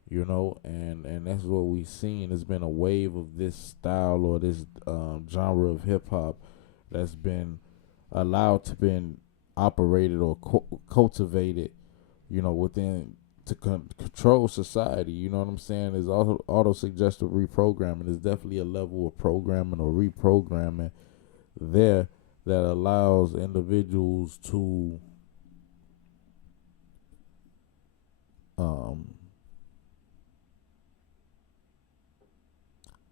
you know, and that's what we've seen. It's been a wave of this style or this genre of hip hop that's been allowed to been operated or cultivated, you know, within to control society. You know what I'm saying? There's auto-suggestive reprogramming. There's definitely a level of programming or reprogramming there that allows individuals to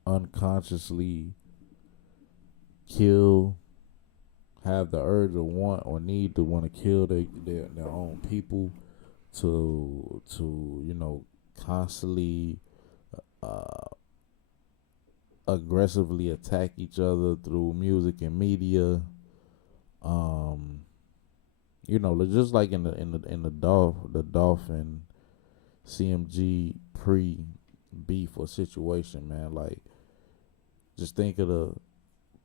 unconsciously kill, have the urge or want or need to want to kill their own people, to you know, constantly aggressively attack each other through music and media. You know, just like in the Dolph and CMG pre beef or situation, man. Like, just think of the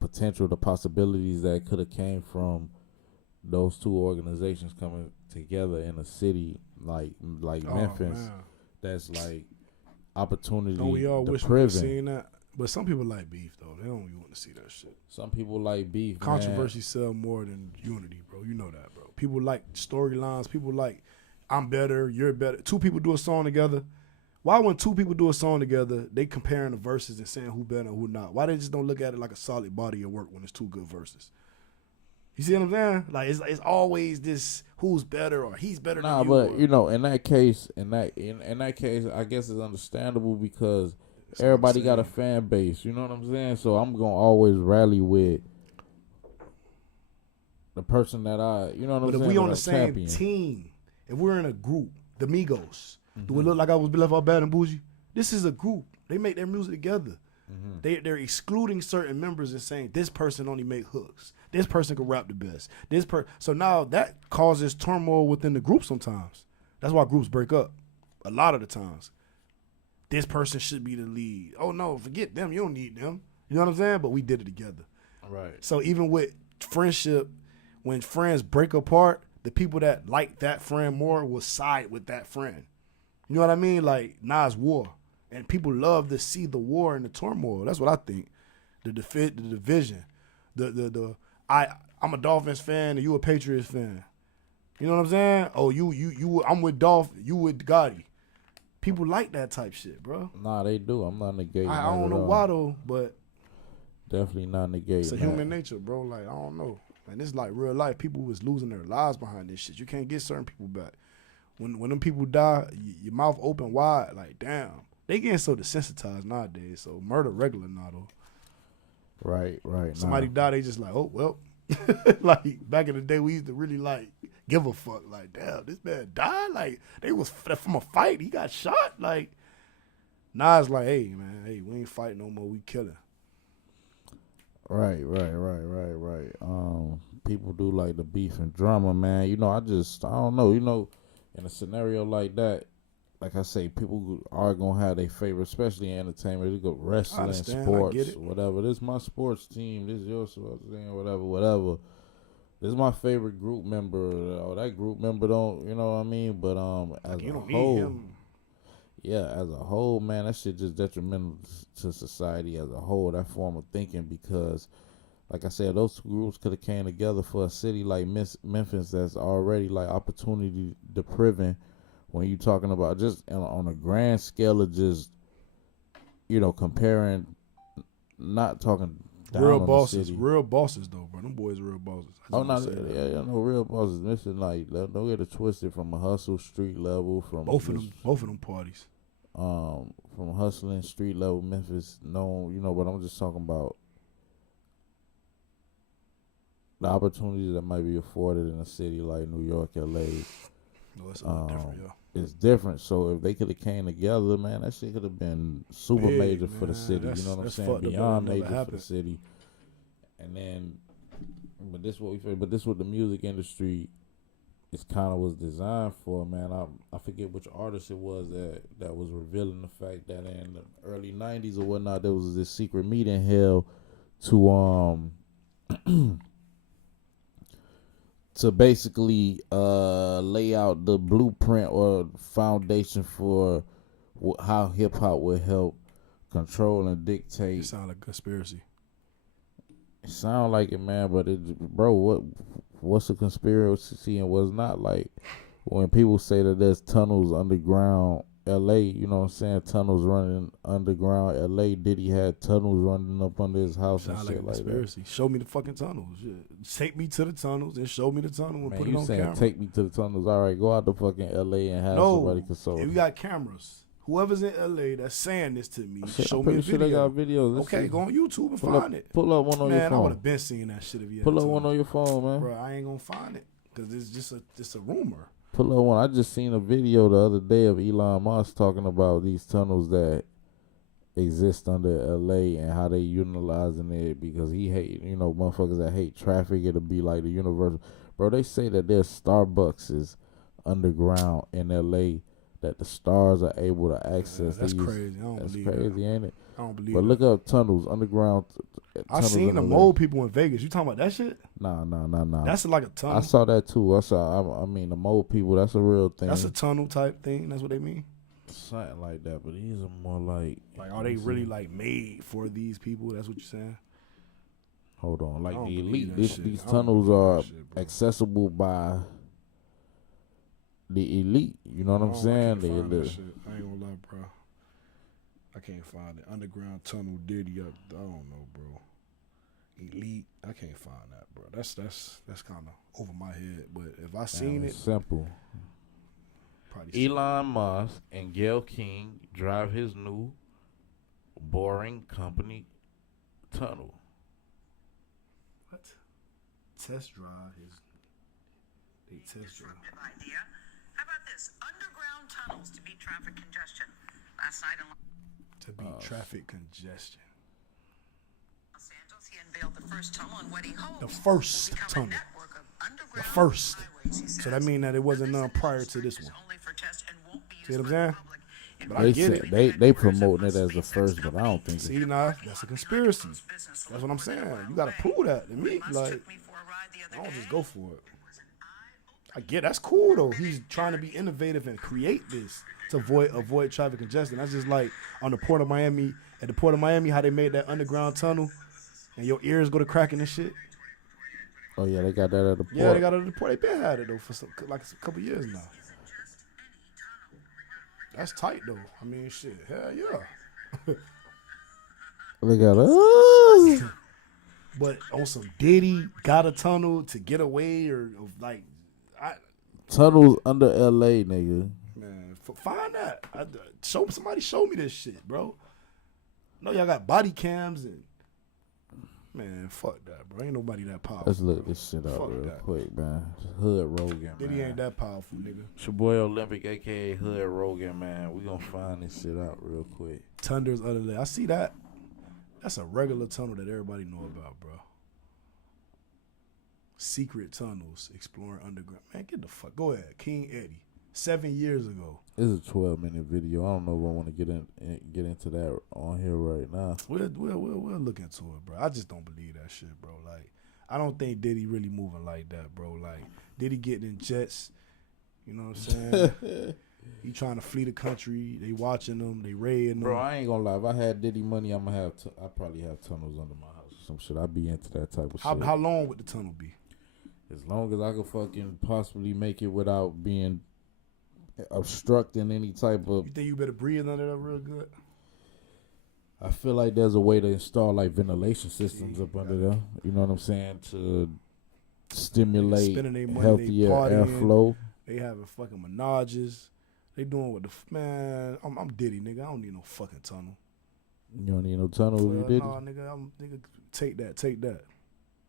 potential, the possibilities that could have came from those two organizations coming together in a city like Memphis. Man. That's like opportunity. Don't we all wish we could seen that? But some people like beef though. They don't even want to see that shit. Some people like beef. Controversy sell more than unity, bro. You know that, bro. People like storylines. People like I'm better, you're better. Two people do a song together. Why when two people do a song together, they comparing the verses and saying who better and who not? Why they just don't look at it like a solid body of work when it's two good verses? You see what I'm saying? Like it's always this who's better or he's better than you. But you know, in that case, in that case, I guess it's understandable because everybody got a fan base. You know what I'm saying? So I'm gonna always rally with the person that you know what I'm But saying? if we that on the I'm same championing. team, if we're in a group, the Migos, do it look like I was left out bad and bougie? This is a group. They make their music together. They're excluding certain members and saying this person only make hooks. This person can rap the best. So now that causes turmoil within the group sometimes. That's why groups break up a lot of the times. This person should be the lead. Oh no, forget them. You don't need them. You know what I'm saying? But we did it together. Right. So even with friendship, when friends break apart, the people that like that friend more will side with that friend. You know what I mean? Like Nas war. And people love to see the war and the turmoil. That's what I think. The division. I'm a Dolphins fan and you a Patriots fan. You know what I'm saying? Oh, I'm with Dolph, you with Gotti. People like that type shit, bro. Nah, they do. I'm not negating. I don't know why though, but definitely not negating. it's a human nature, bro. Like, I don't know. And it's like real life. People was losing their lives behind this shit. You can't get certain people back. When them people die, your mouth open wide, like, damn. They getting so desensitized nowadays. So murder regular now, though. Right. Somebody die, they just like, oh, well. Like, back in the day, we used to really, like, give a fuck. Like, damn, this man died? Like, they was from a fight. He got shot? Like, now it's like, hey, man, we ain't fighting no more. We killing. Right. People do like the beef and drama, man. You know, I don't know. You know, in a scenario like that, like I say, people are gonna have their favorite, especially in entertainment. They go wrestling, sports, whatever. This is my sports team. This is your sports team, whatever. This is my favorite group member. Oh, that group member don't, you know what I mean? But as a whole, yeah, as a whole, man, that shit just detrimental to society as a whole. That form of thinking, because, like I said, those two groups could have came together for a city like Memphis that's already like opportunity depriving. When you talking about just on a grand scale of just, you know, comparing, not talking down real on bosses, the city. real bosses though, bro. Them boys real bosses. Oh no, yeah, no real bosses. Listen, like don't get it twisted from a hustle street level from both of them parties. From hustling street level Memphis, no, you know, but I'm just talking about the opportunities that might be afforded in a city like New York, LA. No, it's a lot different, yeah. It's different. So if they could have came together, man, that shit could have been super Big, major man. for the city. You know what I'm saying? Beyond major for the city. And then, but this what the music industry is kind of was designed for, man. I forget which artist it was that was revealing the fact that in the early '90s or whatnot, there was this secret meeting held to to basically lay out the blueprint or foundation for how hip hop would help control and dictate. It sounds like a conspiracy. It sound like it, man, but what's a conspiracy and what's not? Like when people say that there's tunnels underground LA, you know what I'm saying? Tunnels running underground LA. Diddy had tunnels running up under his house. Sound and like shit a like conspiracy. that. Show me the fucking tunnels. Shit. Take me to the tunnels and show me the tunnel and Man, put it you on saying camera. take me to the tunnels? All right, go out to fucking LA and have somebody console. If you got cameras, whoever's in LA that's saying this to me, show I'm me the pretty sure they video. got videos. Okay, go on YouTube and Pull find it. Pull up one on your Man, I phone. would have been seeing that shit if you had Pull up told one me. on your phone, man. Bro, I ain't gonna find it because it's just a rumor. Pull up one. I just seen a video the other day of Elon Musk talking about these tunnels that exist under LA and how they utilizing it because he hate, you know, motherfuckers that hate traffic. It'll be like the universal. Bro, they say that there's Starbucks underground in LA that the stars are able to access. That's crazy. I don't believe crazy, that. ain't it? I don't believe But that. look up tunnels, underground. I seen the mole people in Vegas. You talking about that shit? Nah. That's like a tunnel. I saw that too. I mean, the mole people. That's a real thing. That's a tunnel type thing. That's what they mean. Something like that. But these are more like. Like, are they really like made for these people? That's what you're saying. Hold on, like the elite. These I tunnels don't are believe that shit, accessible by the elite. You know what I'm saying? I ain't gonna lie, bro. I can't find it. Underground tunnel Diddy. I don't know, bro. Elite. I can't find that, bro. That's kind of over my head. But if I seen it, simple. probably Elon Musk and Gayle King drive his new Boring Company tunnel. What? test drive his. They test drive. Disruptive idea. How about this? Underground tunnels to beat traffic congestion. Last night in To beat traffic congestion. Los Angeles, he unveiled the first tunnel in what he hopes The first will become tunnel. a network of underground The first. highways, he So that says. mean that it wasn't Now, none this prior to initiative this is one. only for test and won't be See used what I'm by the saying? public. It But I They get said it. they promoting it as the first, but I don't think See, nah, that's a conspiracy. That's what I'm saying. You gotta prove that to me. Like, I don't just go for it. I get that's cool though. He's trying to be innovative and create this to avoid traffic congestion. That's just like on the Port of Miami. At the Port of Miami, how they made that underground tunnel, and your ears go to cracking and shit. Oh yeah, they got that at the port. Yeah, they got it at the port. They been had it though for like a couple years now. That's tight though. I mean, shit. Hell yeah. They got But on some Diddy got a tunnel to get away or like, tunnels under LA, nigga. man, find that. Somebody show me this shit, bro. No, y'all got body cams and man, fuck that, bro. Ain't nobody that powerful. Let's look bro. this shit up Fuck real that. quick, man. Hood Rogan, Diddy man. ain't that powerful, nigga. It's your boy Olympic, aka Hood Rogan, man. We gonna find this shit out real quick. Thunders other than I see that. That's a regular tunnel that everybody know about, bro. Secret tunnels exploring underground. Man, get the fuck. Go ahead, King Eddie. 7 years ago. This is a 12-minute video. I don't know if I want to get into that on here right now. We'll look into it, bro. I just don't believe that shit, bro. Like, I don't think Diddy really moving like that, bro. Like, Diddy getting in jets. You know what I'm saying? He trying to flee the country. They watching him. They raiding him. Bro, I ain't gonna lie. If I had Diddy money, I'd probably have tunnels under my house or some shit. I'd be into that type of shit. How long would the tunnel be? As long as I could fucking possibly make it without being obstructing any type of. You think you better breathe under that real good? I feel like there's a way to install like ventilation systems up under there. You know what I'm saying? To stimulate Spending their money, healthier they partying. airflow. They having fucking menages. They doing what the man. I'm Diddy, nigga. I don't need no fucking tunnel. You don't need no tunnel if you did. Nah, nigga. Take that.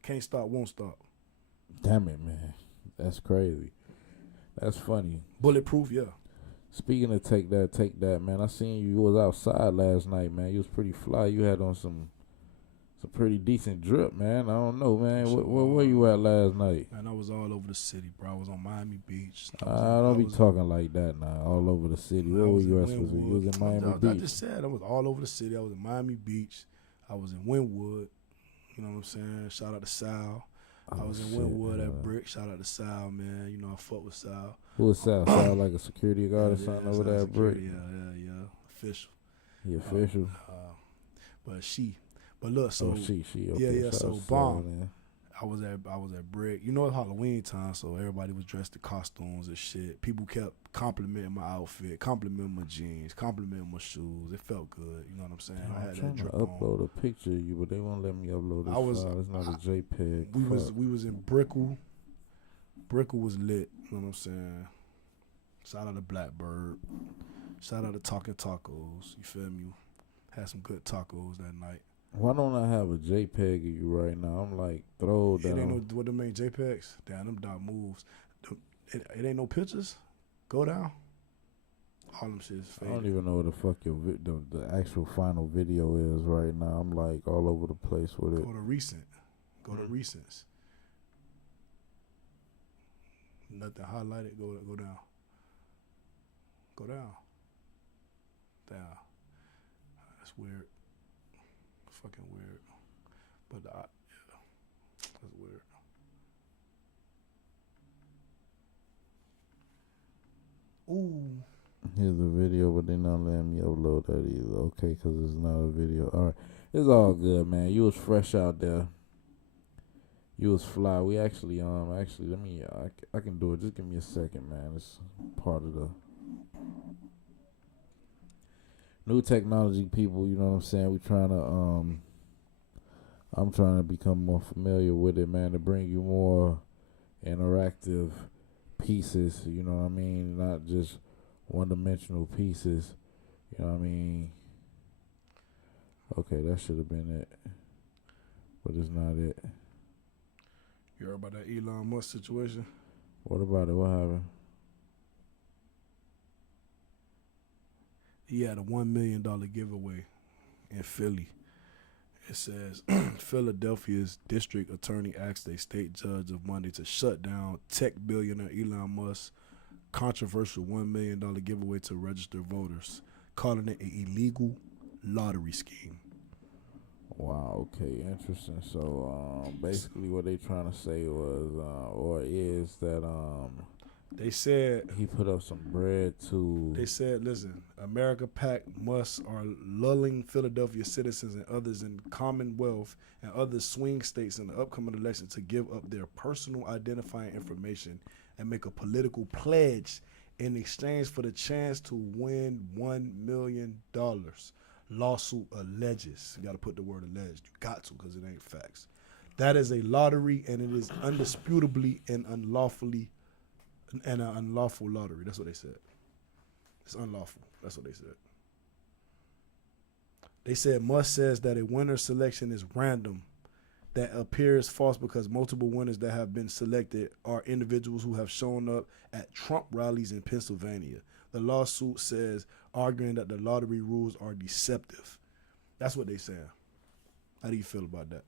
Can't stop, won't stop. Damn it, man. That's crazy. That's funny. Bulletproof, yeah. Speaking of take that, man. I seen you was outside last night, man. You was pretty fly. You had on some pretty decent drip, man. I don't know, man. Where you at last night? Man, I was all over the city, bro. I was on Miami Beach. Don't be talking like that now. All over the city. Where were you at? You was in Miami Beach. I just said I was all over the city. I was in Miami Beach. I was in Wynwood. You know what I'm saying? Shout out to Sal. I was in Wynwood at Brick. Shout out to Sal, man. You know, I fuck with Sal. Who was Sal? Sal like a security guard or something over there at Brick? Yeah. Official. He official? But look, so she. Okay. Yeah. Shout So out to Sal, bomb. man. I was at Brick. You know, it's Halloween time, so everybody was dressed in costumes and shit. People kept complimenting my outfit, complimenting my jeans, complimenting my shoes. It felt good. You know what I'm saying? Damn, I had I'm trying that to drip upload on. a picture of you, but they won't let me upload this file. It's not a JPEG. We was in Brickell. Brickell was lit. You know what I'm saying? Shout out to Blackbird. Shout out to Talking Tacos. You feel me? Had some good tacos that night. Why don't I have a JPEG of you right now? I'm like, throw It ain't down. no what them ain't JPEGs. Damn, them dot moves. It ain't no pictures. Go down. All them shit is I fake. don't even know what the fuck the actual final video is right now. I'm like all over the place with it. Go to recent. Go to recents. Nothing highlighted. Go down. Go down. Down. That's weird. Fucking weird. But yeah, that's weird. Ooh. Here's the video, but they're not letting me upload that either. Okay, because it's not a video. All right. It's all good, man. You was fresh out there. You was fly. We actually, let me, I can do it. Just give me a second, man. It's part of the new technology, people. You know what I'm saying? We trying to, I'm trying to become more familiar with it, man, to bring you more interactive pieces, you know what I mean? Not just one-dimensional pieces, you know what I mean? Okay, that should have been it, but it's not it. You heard about that Elon Musk situation? What about it? What happened? He had a $1 million giveaway in Philly. It says Philadelphia's district attorney asked a state judge of Monday to shut down tech billionaire Elon Musk's controversial $1 million giveaway to registered voters, calling it an illegal lottery scheme. Wow, okay, interesting. So basically what they trying to say was, or is that They said he put up some bread to... They said, listen, America PAC Musk are lulling Philadelphia citizens and others in Commonwealth and other swing states in the upcoming election to give up their personal identifying information and make a political pledge in exchange for the chance to win $1 million. Lawsuit alleges. You got to put the word alleged. You got to, because it ain't facts. That is a lottery, and it is undisputably and unlawfully an unlawful lottery. That's what they said. It's unlawful. That's what they said. They said Musk says that a winner selection is random, that appears false because multiple winners that have been selected are individuals who have shown up at Trump rallies in Pennsylvania. The lawsuit says, arguing that the lottery rules are deceptive. That's what they saying. How do you feel about that?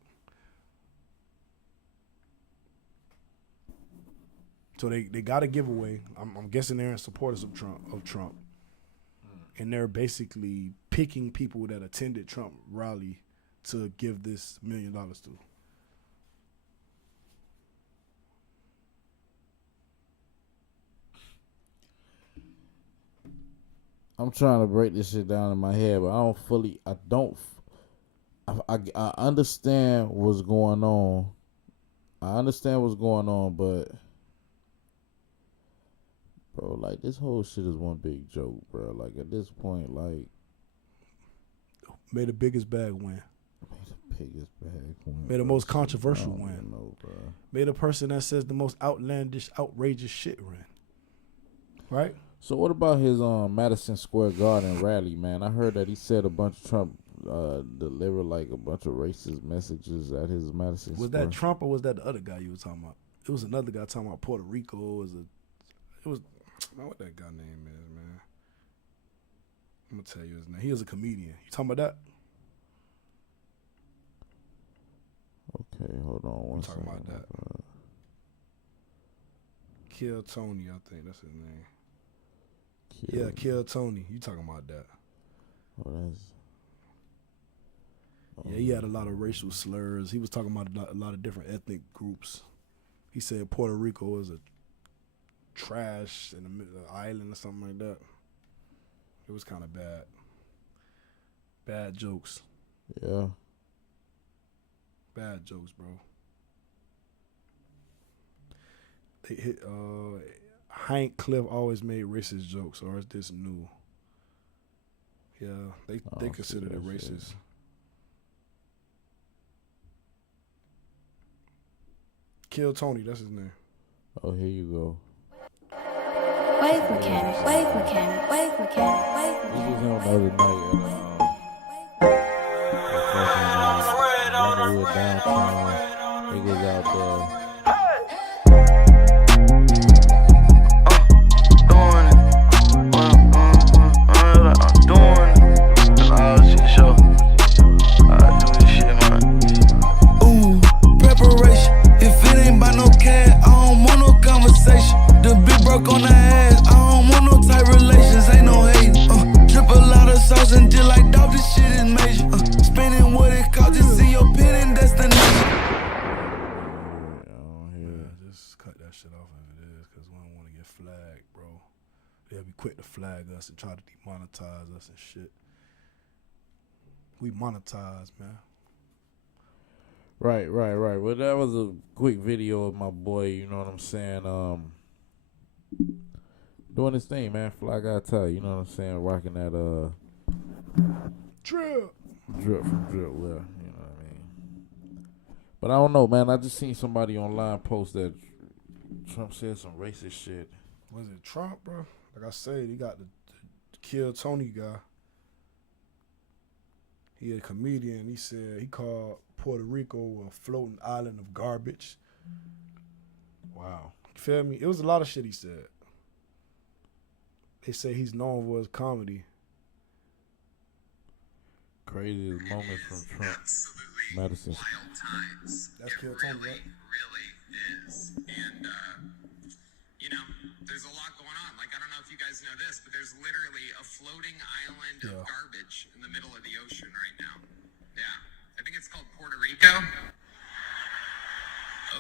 So they got a giveaway. I'm guessing they're in supporters of Trump. And they're basically picking people that attended Trump rally to give this $1 million to. I'm trying to break this shit down in my head, but I understand what's going on. But bro, like, this whole shit is one big joke, bro. Like, at this point, like, May the biggest bag win. May the bro. most controversial I don't win. even know, bro. May the person that says the most outlandish, outrageous shit win. Right? So what about his Madison Square Garden rally, man? I heard that he said a bunch of Trump delivered like a bunch of racist messages at his Madison Was Square. that Trump or was that the other guy you were talking about? It was another guy talking about Puerto Rico. I don't know what that guy name is, man. I'm gonna tell you his name. He was a comedian. You talking about that? Okay, hold on one second. Talking about that. Kill Tony, I think that's his name. Yeah, Kill Tony. You talking about that? Yeah, he had a lot of racial slurs. He was talking about a lot of different ethnic groups. He said Puerto Rico was a trash in the middle of the island or something like that. It was kind of bad. Bad jokes. Yeah. Bad jokes, bro. They hit. Hank Cliff always made racist jokes, or is this new? Yeah, they considered it racist. Shit. Kill Tony, that's his name. Oh, here you go. Wave mechanic, wave mechanic, wave mechanic, wave This mechanic. was him the other night at downtown. Niggas out there. On the ass, I don't want no tight relations, ain't no hate. Drip a lot of sauce and just like dog, this shit is major. Spending what it costs to see your pin and destination. Yeah, just cut that shit off if it is, because we don't want to get flagged, bro. They'll be quick to flag us and try to demonetize us and shit. We monetize, man. Right. Well, that was a quick video of my boy, you know what I'm saying, doing his thing, man. Fly Guy Ty, you know what I'm saying, rocking that Drip from Drip, well, you know what I mean. But I don't know, man. I just seen somebody online post that Trump said some racist shit. Was it Trump, bro? Like I said, he got the Kill Tony guy. He a comedian. He said he called Puerto Rico a floating island of garbage. Wow. You feel me? It was a lot of shit he said. They say he's known for his comedy. Craziest moments from Trump. Absolutely Madison. wild times. That's it Kill really, Tony, right? really is. And, you know, there's a lot going on. Like, I don't know if you guys know this, but there's literally a floating island of garbage in the middle of the ocean right now. Yeah. I think it's called Puerto Rico.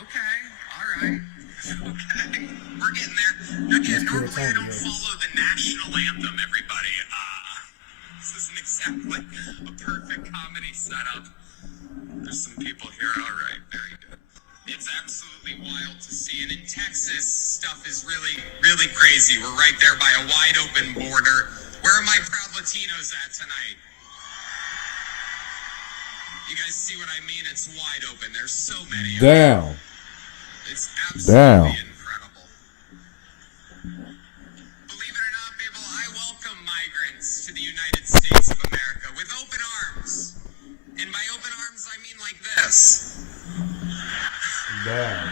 Okay. All right. Okay. We're getting there. Again, normally I don't follow the national anthem, everybody. This isn't exactly a perfect comedy setup. There's some people here. All right. Very good. It's absolutely wild to see. And in Texas, stuff is really, really crazy. We're right there by a wide open border. Where are my proud Latinos at tonight? You guys see what I mean? It's wide open. There's so many. Damn. It's absolutely incredible. Believe it or not, people, I welcome migrants to the United States of America with open arms. And by open arms, I mean like this. Damn.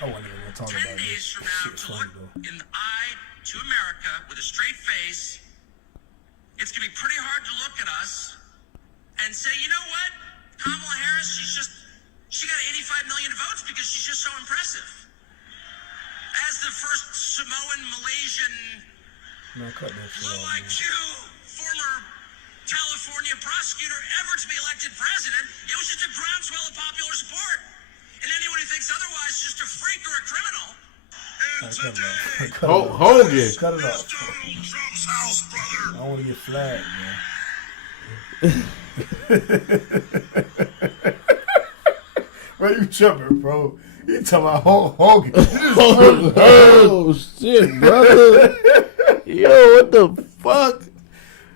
I wasn't even gonna talk 10 about days this. from now, Shit's to funny, look though. in the eye to America with a straight face, it's going to be pretty hard to look at us and say, you know what? Kamala Harris, she got 85 million votes because she's just so impressive. As the first Samoan, Malaysian, No, cut that shit low off, IQ, former California prosecutor ever to be elected president, it was just a groundswell of popular support. And anyone who thinks otherwise is just a freak or a criminal. And today, Hogan. Cut it it's off. Donald Trump's house, brother. I want to get flagged, man. Bro, you tripping, bro. You talking about Hulk Hogan. Oh, shit, brother. Yo, what the fuck?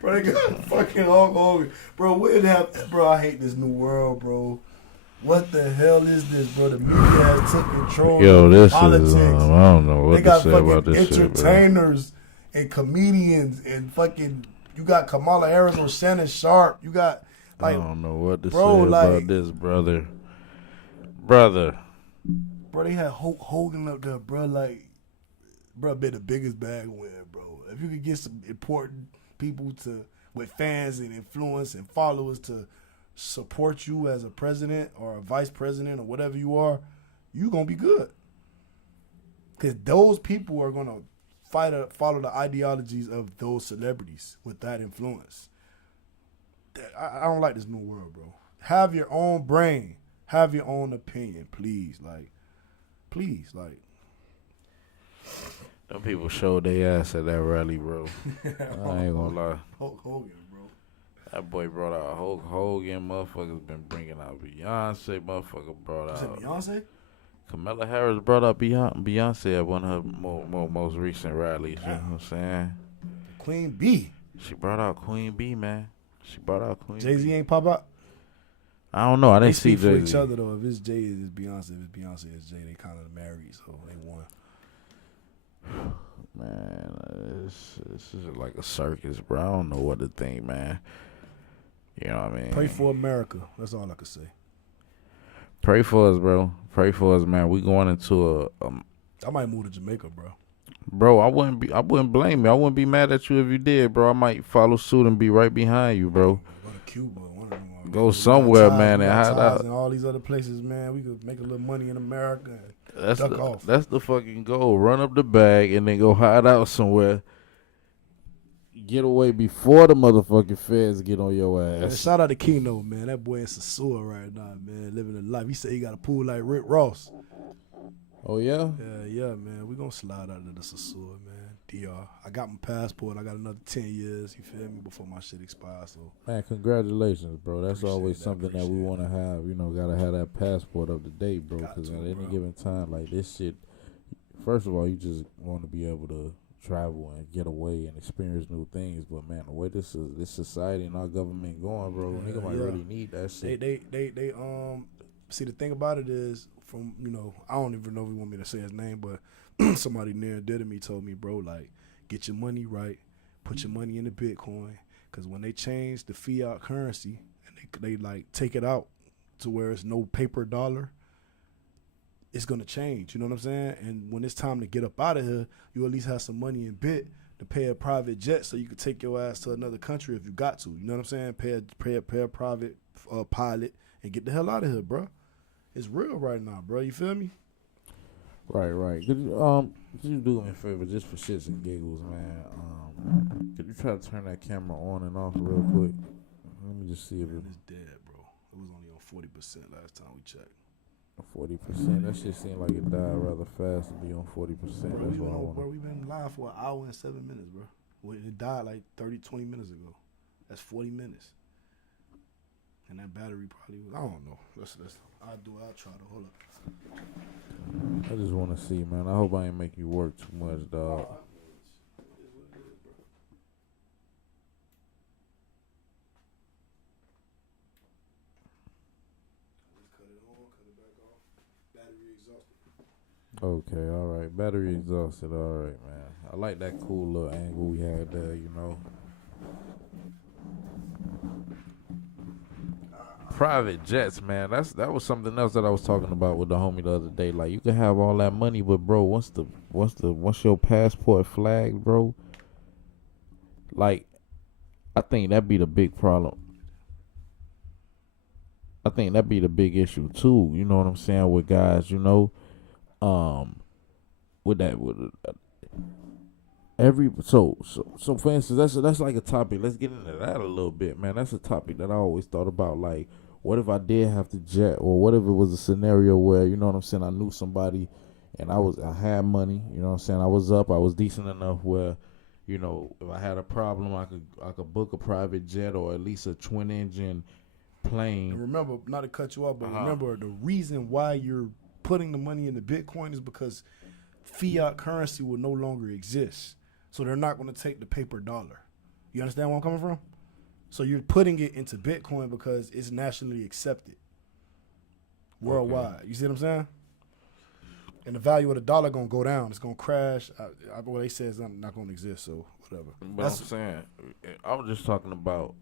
Bro, they got fucking Hulk Hogan. Bro, where that? Bro, I hate this new world, bro. What the hell is this, bro? The media has took control Yo, this of politics. is, I don't know what They to got say about fucking this shit, bro. entertainers and comedians and fucking, you got Kamala Harris or Shannon Sharp. You got, I like, don't know what to bro, say like, about this, brother. Brother. Bro, they had Hulk Hogan up there, bro. Like, bro, been the biggest bag win, bro. If you could get some important people to, with fans and influence and followers to support you as a president or a vice president or whatever you are, you gonna be good. Because those people are gonna follow the ideologies of those celebrities with that influence. I don't like this new world, bro. Have your own brain. Have your own opinion, please. Please. Them people showed their ass at that rally, bro. I ain't gonna lie. Hulk Hogan, bro. That boy brought out Hulk Hogan. Motherfuckers been bringing out Beyonce. Motherfucker brought Was it out Beyonce? Kamala Harris brought out Beyonce at one of her most recent rallies. You know what I'm saying? Queen B. She brought out Queen B, man. She brought out Queen Jay-Z B. ain't pop out? I don't know. I They didn't see speak for Jay-Z. each other, though. If it's Jay, it's Beyonce. If it's Beyonce, it's Jay. They kind of married, so they won. Man, this is like a circus, bro. I don't know what to think, man. You know what I mean? Pray for America. That's all I can say. Pray for us, bro. Pray for us, man. We going into I might move to Jamaica, bro. bro. I wouldn't blame you. I wouldn't be mad at you if you did, bro. I might follow suit and be right behind you, bro. Go to Cuba. One of them. Go somewhere, man, and hide ties out. in all these other places, man. We could make a little money in America. And That's duck off. That's the fucking goal. Run up the bag and then go hide out somewhere. Get away before the motherfucking feds get on your Man, ass. shout out to Keno, man. That boy in Sasua right now, man. Living a life. He said he got a pool like Rick Ross. Oh, yeah? Yeah, man. We gonna slide out to the Sasua, man. DR. I got my passport. I got another 10 years, you feel me, before my shit expires. So Man, congratulations, bro. That's Appreciate always that, something that we appreciate want to have. You know, got to have that passport up to date, bro. Got Because to, at any bro. given time, like this shit, first of all, you just want to be able to travel and get away and experience new things. But, man, the way this society and our government going, bro, nigga might really need that shit. They see, the thing about it is, from, you know, I don't even know if you want me to say his name, but somebody near and dear to me told me, bro, like, get your money right, put your money into Bitcoin, because when they change the fiat currency and they like take it out to where it's no paper dollar, it's gonna change. You know what I'm saying? And when it's time to get up out of here, you at least have some money in bit to pay a private jet so you could take your ass to another country if you got to. You know what I'm saying? Pay a private pilot and get the hell out of here, bro. It's real right now, bro. You feel me? Right. Could you do me a favor, just for shits and giggles, man? Could you try to turn that camera on and off real quick? Let me just see if it's dead, bro. It was only on 40% last time we checked. 40%. That shit seemed like it died rather fast to be on 40%. That's what I want. Bro, we've been live for an hour and 7 minutes, bro. It died like 20 minutes ago. That's 40 minutes. And that battery probably was, I don't know. I'll try to hold up. I just want to see, man. I hope I ain't make you work too much, dog. Okay, all right. Battery exhausted. All right, man. I like that cool little angle we had there, you know. Private jets, man. That was something else that I was talking about with the homie the other day. Like, you can have all that money, but bro, once your passport flagged, bro, like, I think that'd be the big problem. I think that'd be the big issue too. You know what I'm saying, with guys, you know. So for instance, that's like a topic. Let's get into that a little bit, man. That's a topic that I always thought about. Like, what if I did have to jet, or what if it was a scenario where, you know what I'm saying, I knew somebody and I had money, you know what I'm saying, I was decent enough where, you know, if I had a problem, I could book a private jet or at least a twin engine plane. And remember, not to cut you off, but remember, the reason why you're putting the money into Bitcoin is because fiat currency will no longer exist. So they're not going to take the paper dollar. You understand where I'm coming from? So you're putting it into Bitcoin because it's nationally accepted worldwide. Okay. You see what I'm saying? And the value of the dollar going to go down. It's going to crash. What they say is not going to exist, so whatever. But I'm saying, I'm just talking about,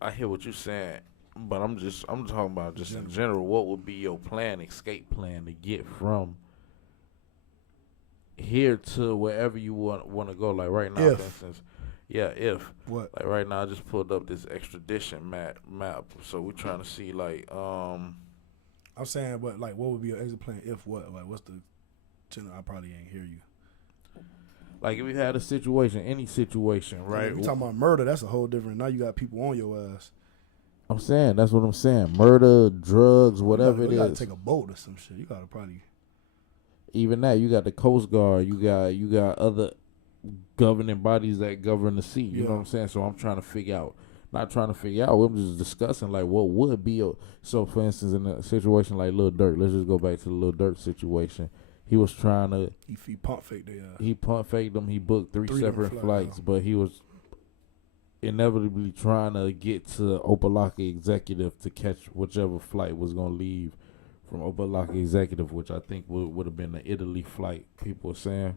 I hear what you're saying, but I'm talking about just in general, what would be your escape plan to get from here to wherever you want to go? Like right now, for instance, what? Like right now, I just pulled up this extradition map. So we're trying to see, like, I'm saying, what would be your exit plan if what? Like, what's the? I probably ain't hear you. Like, if you had a situation, any situation, right? You talking about murder? That's a whole different. Now you got people on your ass. I'm saying, that's what I'm saying. Murder, drugs, whatever it is. You gotta take a boat or some shit. You gotta probably. Even that, you got the Coast Guard. You got other governing bodies that govern the sea. You know what I'm saying? So I'm trying to figure out. Not trying to figure out. We're just discussing, like, what would be so for instance, in a situation like Lil Durk, let's just go back to the Lil Durk situation. He was trying to. He pump faked their ass. He pump faked them. He booked three separate flights, but he was inevitably trying to get to Opalaka Executive to catch whichever flight was going to leave from Opalaka Executive, which I think would have been the Italy flight, people are saying.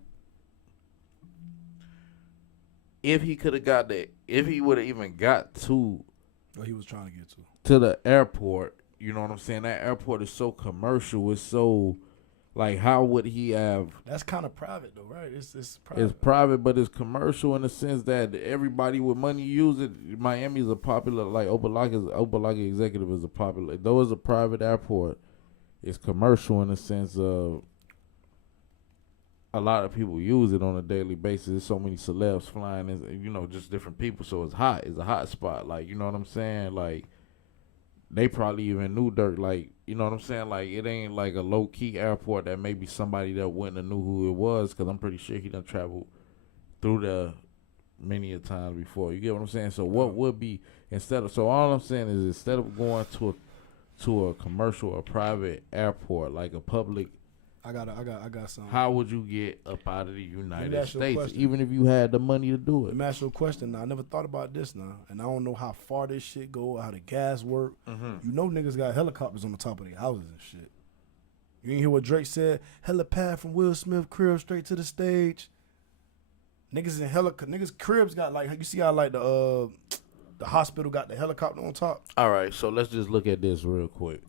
If he could have got that, if he would have even got to what he was trying to get to the airport, you know what I'm saying? That airport is so commercial. It's so, like, how would he have? That's kind of private, though, right? It's private. It's private, but it's commercial in the sense that everybody with money use it. Miami's a popular, like, Opalaka Executive is a popular, though it's a private airport, it's commercial in the sense of a lot of people use it on a daily basis. There's so many celebs flying, and, you know, just different people. So it's hot. It's a hot spot. Like, you know what I'm saying? Like, they probably even knew Durk. Like, you know what I'm saying? Like, it ain't like a low key airport that maybe somebody that wouldn't have knew who it was, because I'm pretty sure he done traveled through there many a times before. You get what I'm saying? So what would be so all I'm saying is, instead of going to a commercial or private airport, like a public. I got something. How would you get up out of the United States, even if you had the money to do it? Let me ask you a question now. I never thought about this now, and I don't know how far this shit go, how the gas work. Mm-hmm. You know, niggas got helicopters on the top of their houses and shit. You didn't hear what Drake said? Helipad from Will Smith crib straight to the stage. Niggas in niggas cribs got, like, you see how, like, the hospital got the helicopter on top. All right, so let's just look at this real quick.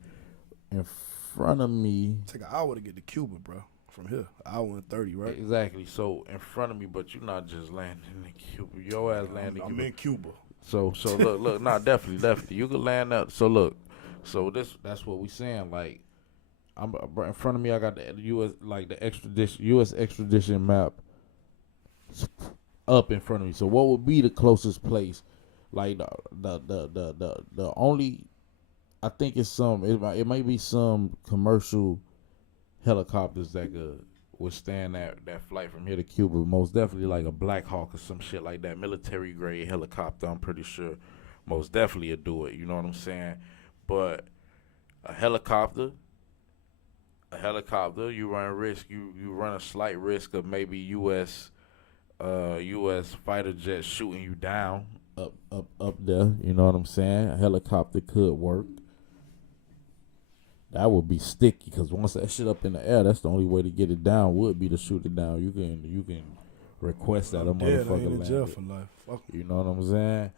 front of me. Take an hour to get to Cuba, bro. From here, an hour and 30, right? Exactly. So in front of me, but you're not just landing in Cuba. Your ass landing. I'm in Cuba. So look, nah, definitely. You can land up. So look, that's what we saying. Like, I'm in front of me. I got the U.S. like the extradition, U.S. extradition map up in front of me. So what would be the closest place? Like the only, I think it's it might be some commercial helicopters that could withstand that flight from here to Cuba. Most definitely like a Black Hawk or some shit like that, military grade helicopter. I'm pretty sure most definitely will do it. You know what I'm saying? But a helicopter, you run risk. You run a slight risk of maybe U.S. fighter jets shooting you down up there. You know what I'm saying? A helicopter could work. That would be sticky because once that shit up in the air, that's the only way to get it down. Would be to shoot it down. You can request that a motherfucker land jail for life. Fuck. You know what I'm saying?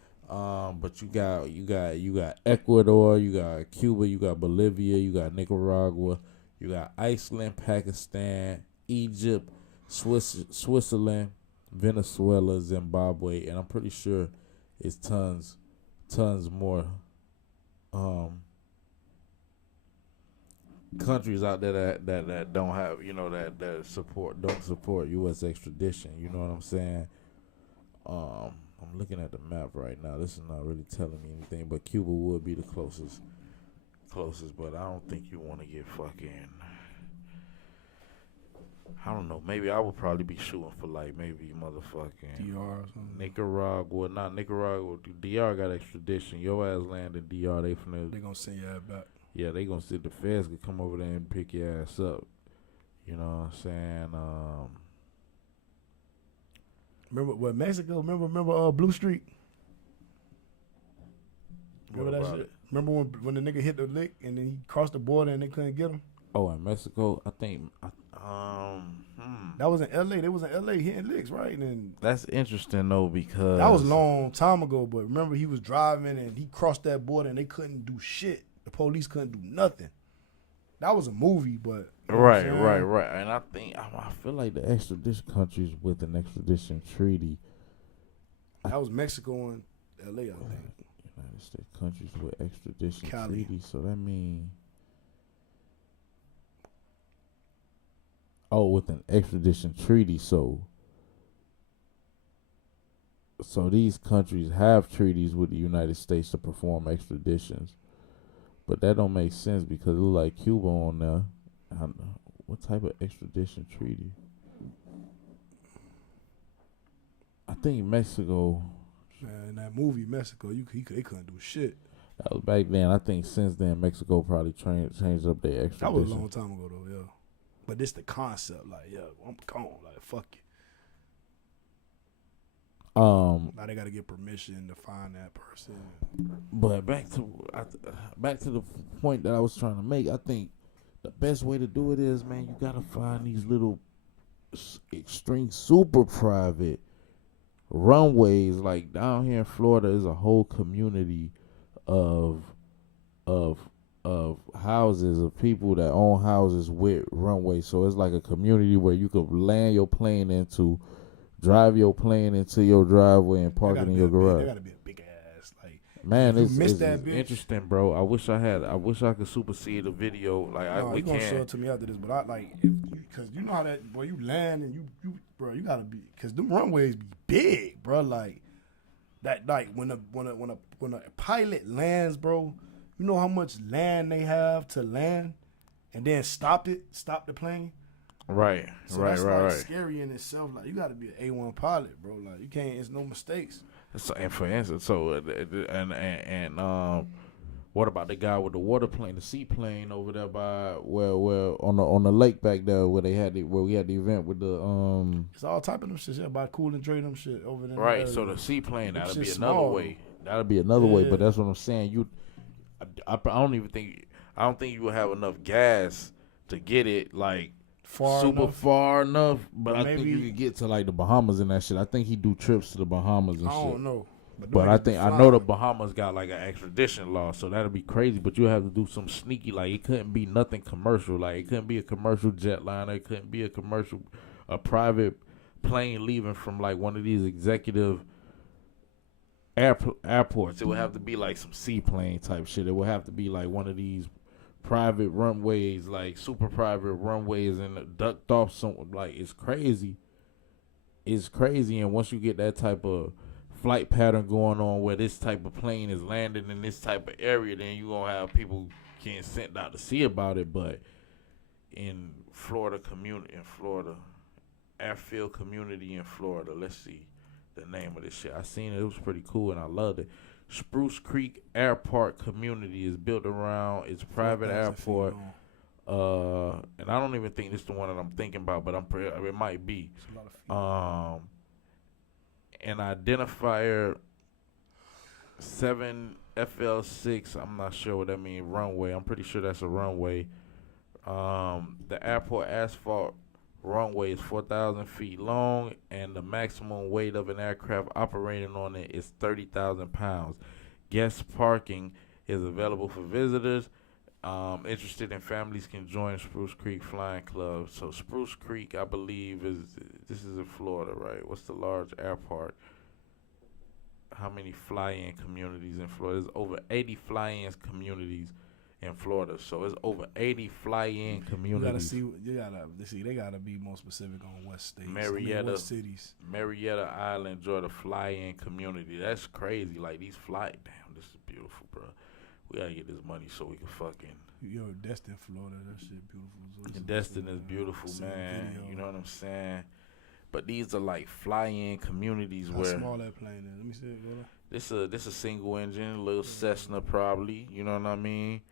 But you got Ecuador, you got Cuba, you got Bolivia, you got Nicaragua, you got Iceland, Pakistan, Egypt, Switzerland, Venezuela, Zimbabwe, and I'm pretty sure it's tons more countries out there that don't have, that don't support U.S. extradition. You know what I'm saying? I'm looking at the map right now. This is not really telling me anything, but Cuba would be the closest. But I don't think you want to get fucking. I don't know. Maybe I would probably be shooting for like maybe motherfucking DR or something. Nicaragua. Not Nicaragua. DR got extradition. Your ass land in DR. They gonna send your ass back. Yeah, they gonna see the feds could come over there and pick your ass up. You know what I'm saying? Remember what Mexico? Remember Blue Street? Remember that shit? It? Remember when the nigga hit the lick and then he crossed the border and they couldn't get him? Oh, in Mexico, I think. That was in L.A. They was in L.A. hitting licks, right? And then that's interesting though because that was a long time ago. But remember, he was driving and he crossed that border and they couldn't do shit. The police couldn't do nothing. That was a movie, but right. And I feel like the extradition countries with an extradition treaty. That was Mexico and L.A. I think. United States countries with extradition Cali. treaty. So that means. Oh, with an extradition treaty, so these countries have treaties with the United States to perform extraditions, but that don't make sense because it look like Cuba on there. What type of extradition treaty? I think Mexico. Man, in that movie, Mexico, they couldn't do shit. That was back then. I think since then, Mexico probably changed up their extradition. That was a long time ago, though, yeah. But this the concept, like, yeah, I'm gone, like, fuck you. Now they gotta get permission to find that person. But back to the point that I was trying to make. I think the best way to do it is, man, you gotta find these little extreme, super private runways. Like down here in Florida, is a whole community of houses, of people that own houses with runways. So it's like a community where you could land your plane into, drive your plane into your driveway and park it in your garage. There gotta be a big ass, like, man, it's that interesting, bro. I wish I could supersede the video. Like, we gonna can't show it to me after this, but I like, because you know how that, boy, you land and you bro, you gotta be, because them runways be big, bro. Like that, like when a pilot lands, bro. You know how much land they have to land and then stop the plane? Right, so right, that's right, like right. Scary in itself. Like, you got to be an A1 pilot, bro. Like, you can't, it's no mistakes. So, and for instance, what about the guy with the water plane, the seaplane over there by where on the lake back there where we had the event with the It's all type of them shit, by Cool and Dre, them shit over there. Right, so the seaplane, that'll be another small. way. That'll be another way, but that's what I'm saying. I don't think you will have enough gas to get it like far enough. But I think you could get to like the Bahamas and that shit. I think he do trips to the Bahamas and shit. I don't know. But I think I know the Bahamas got like an extradition law, so that'll be crazy. But you have to do some sneaky, like it couldn't be nothing commercial. Like it couldn't be a commercial jetliner. It couldn't be a private plane leaving from like one of these executive airports. It would have to be like some seaplane type shit. It would have to be like one of these private runways, like super private runways, and ducked off some. Like it's crazy. It's crazy, and once you get that type of flight pattern going on where this type of plane is landing in this type of area, then you gonna have people getting sent out to see about it. But in Florida, airfield community in Florida, let's see the name of this shit. I seen it. It was pretty cool, and I loved it. Spruce Creek Airport Community is built around its private airport. And I don't even think this is the one that I'm thinking about, but it might be. An identifier 7FL6. I'm not sure what that means. Runway. I'm pretty sure that's a runway. The airport asphalt runway is 4,000 feet long, and the maximum weight of an aircraft operating on it is 30,000 pounds. Guest parking is available for visitors. Interested in families can join Spruce Creek Flying Club. So Spruce Creek, I believe, this is in Florida, right? What's the large airport? How many fly-in communities in Florida? There's over 80 fly-in communities in Florida. So it's over 80 fly-in communities. They gotta be more specific on what states. Marietta, what cities. Marietta Island, Georgia fly-in community. That's crazy. Like these damn, this is beautiful, bro. We gotta get this money so we can fucking. Yo, Destin, Florida, that shit beautiful. Destin is beautiful, man. You know what I'm saying? But these are like fly-in communities How where. How small that plane is? Let me see it. This a single engine, little Cessna probably. You know what I mean?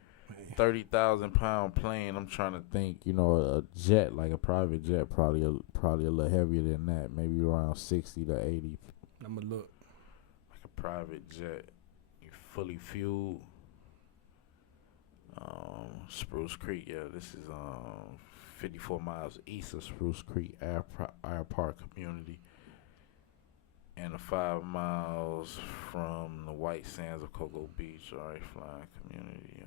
30,000 pound plane. I'm trying to think. You know, a jet like a private jet probably a little heavier than that. Maybe around 60 to 80. I'ma look. Like a private jet, fully fueled. Spruce Creek, yeah, this is 54 miles east of Spruce Creek Airport Community, and 5 miles from the white sands of Cocoa Beach. All right, flying community.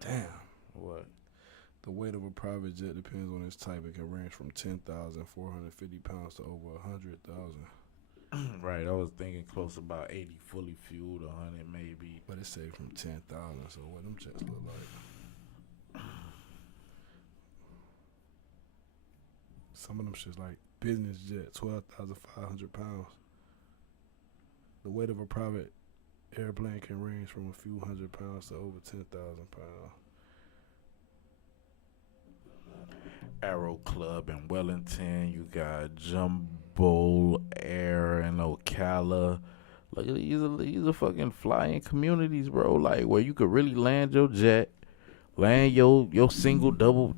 Damn. What? The weight of a private jet depends on its type. It can range from 10,450 pounds to over 100,000. Right, I was thinking close about 80 fully fueled, 100 maybe. But it said from 10,000, so what them jets look like? Some of them shit's like business jet, 12,500 pounds. The weight of a private airplane can range from a few hundred pounds to over 10,000 pounds. Aero Club in Wellington. You got Jumbo Air in Ocala. Like these are fucking flying communities, bro. Like where you could really land your jet, land your single double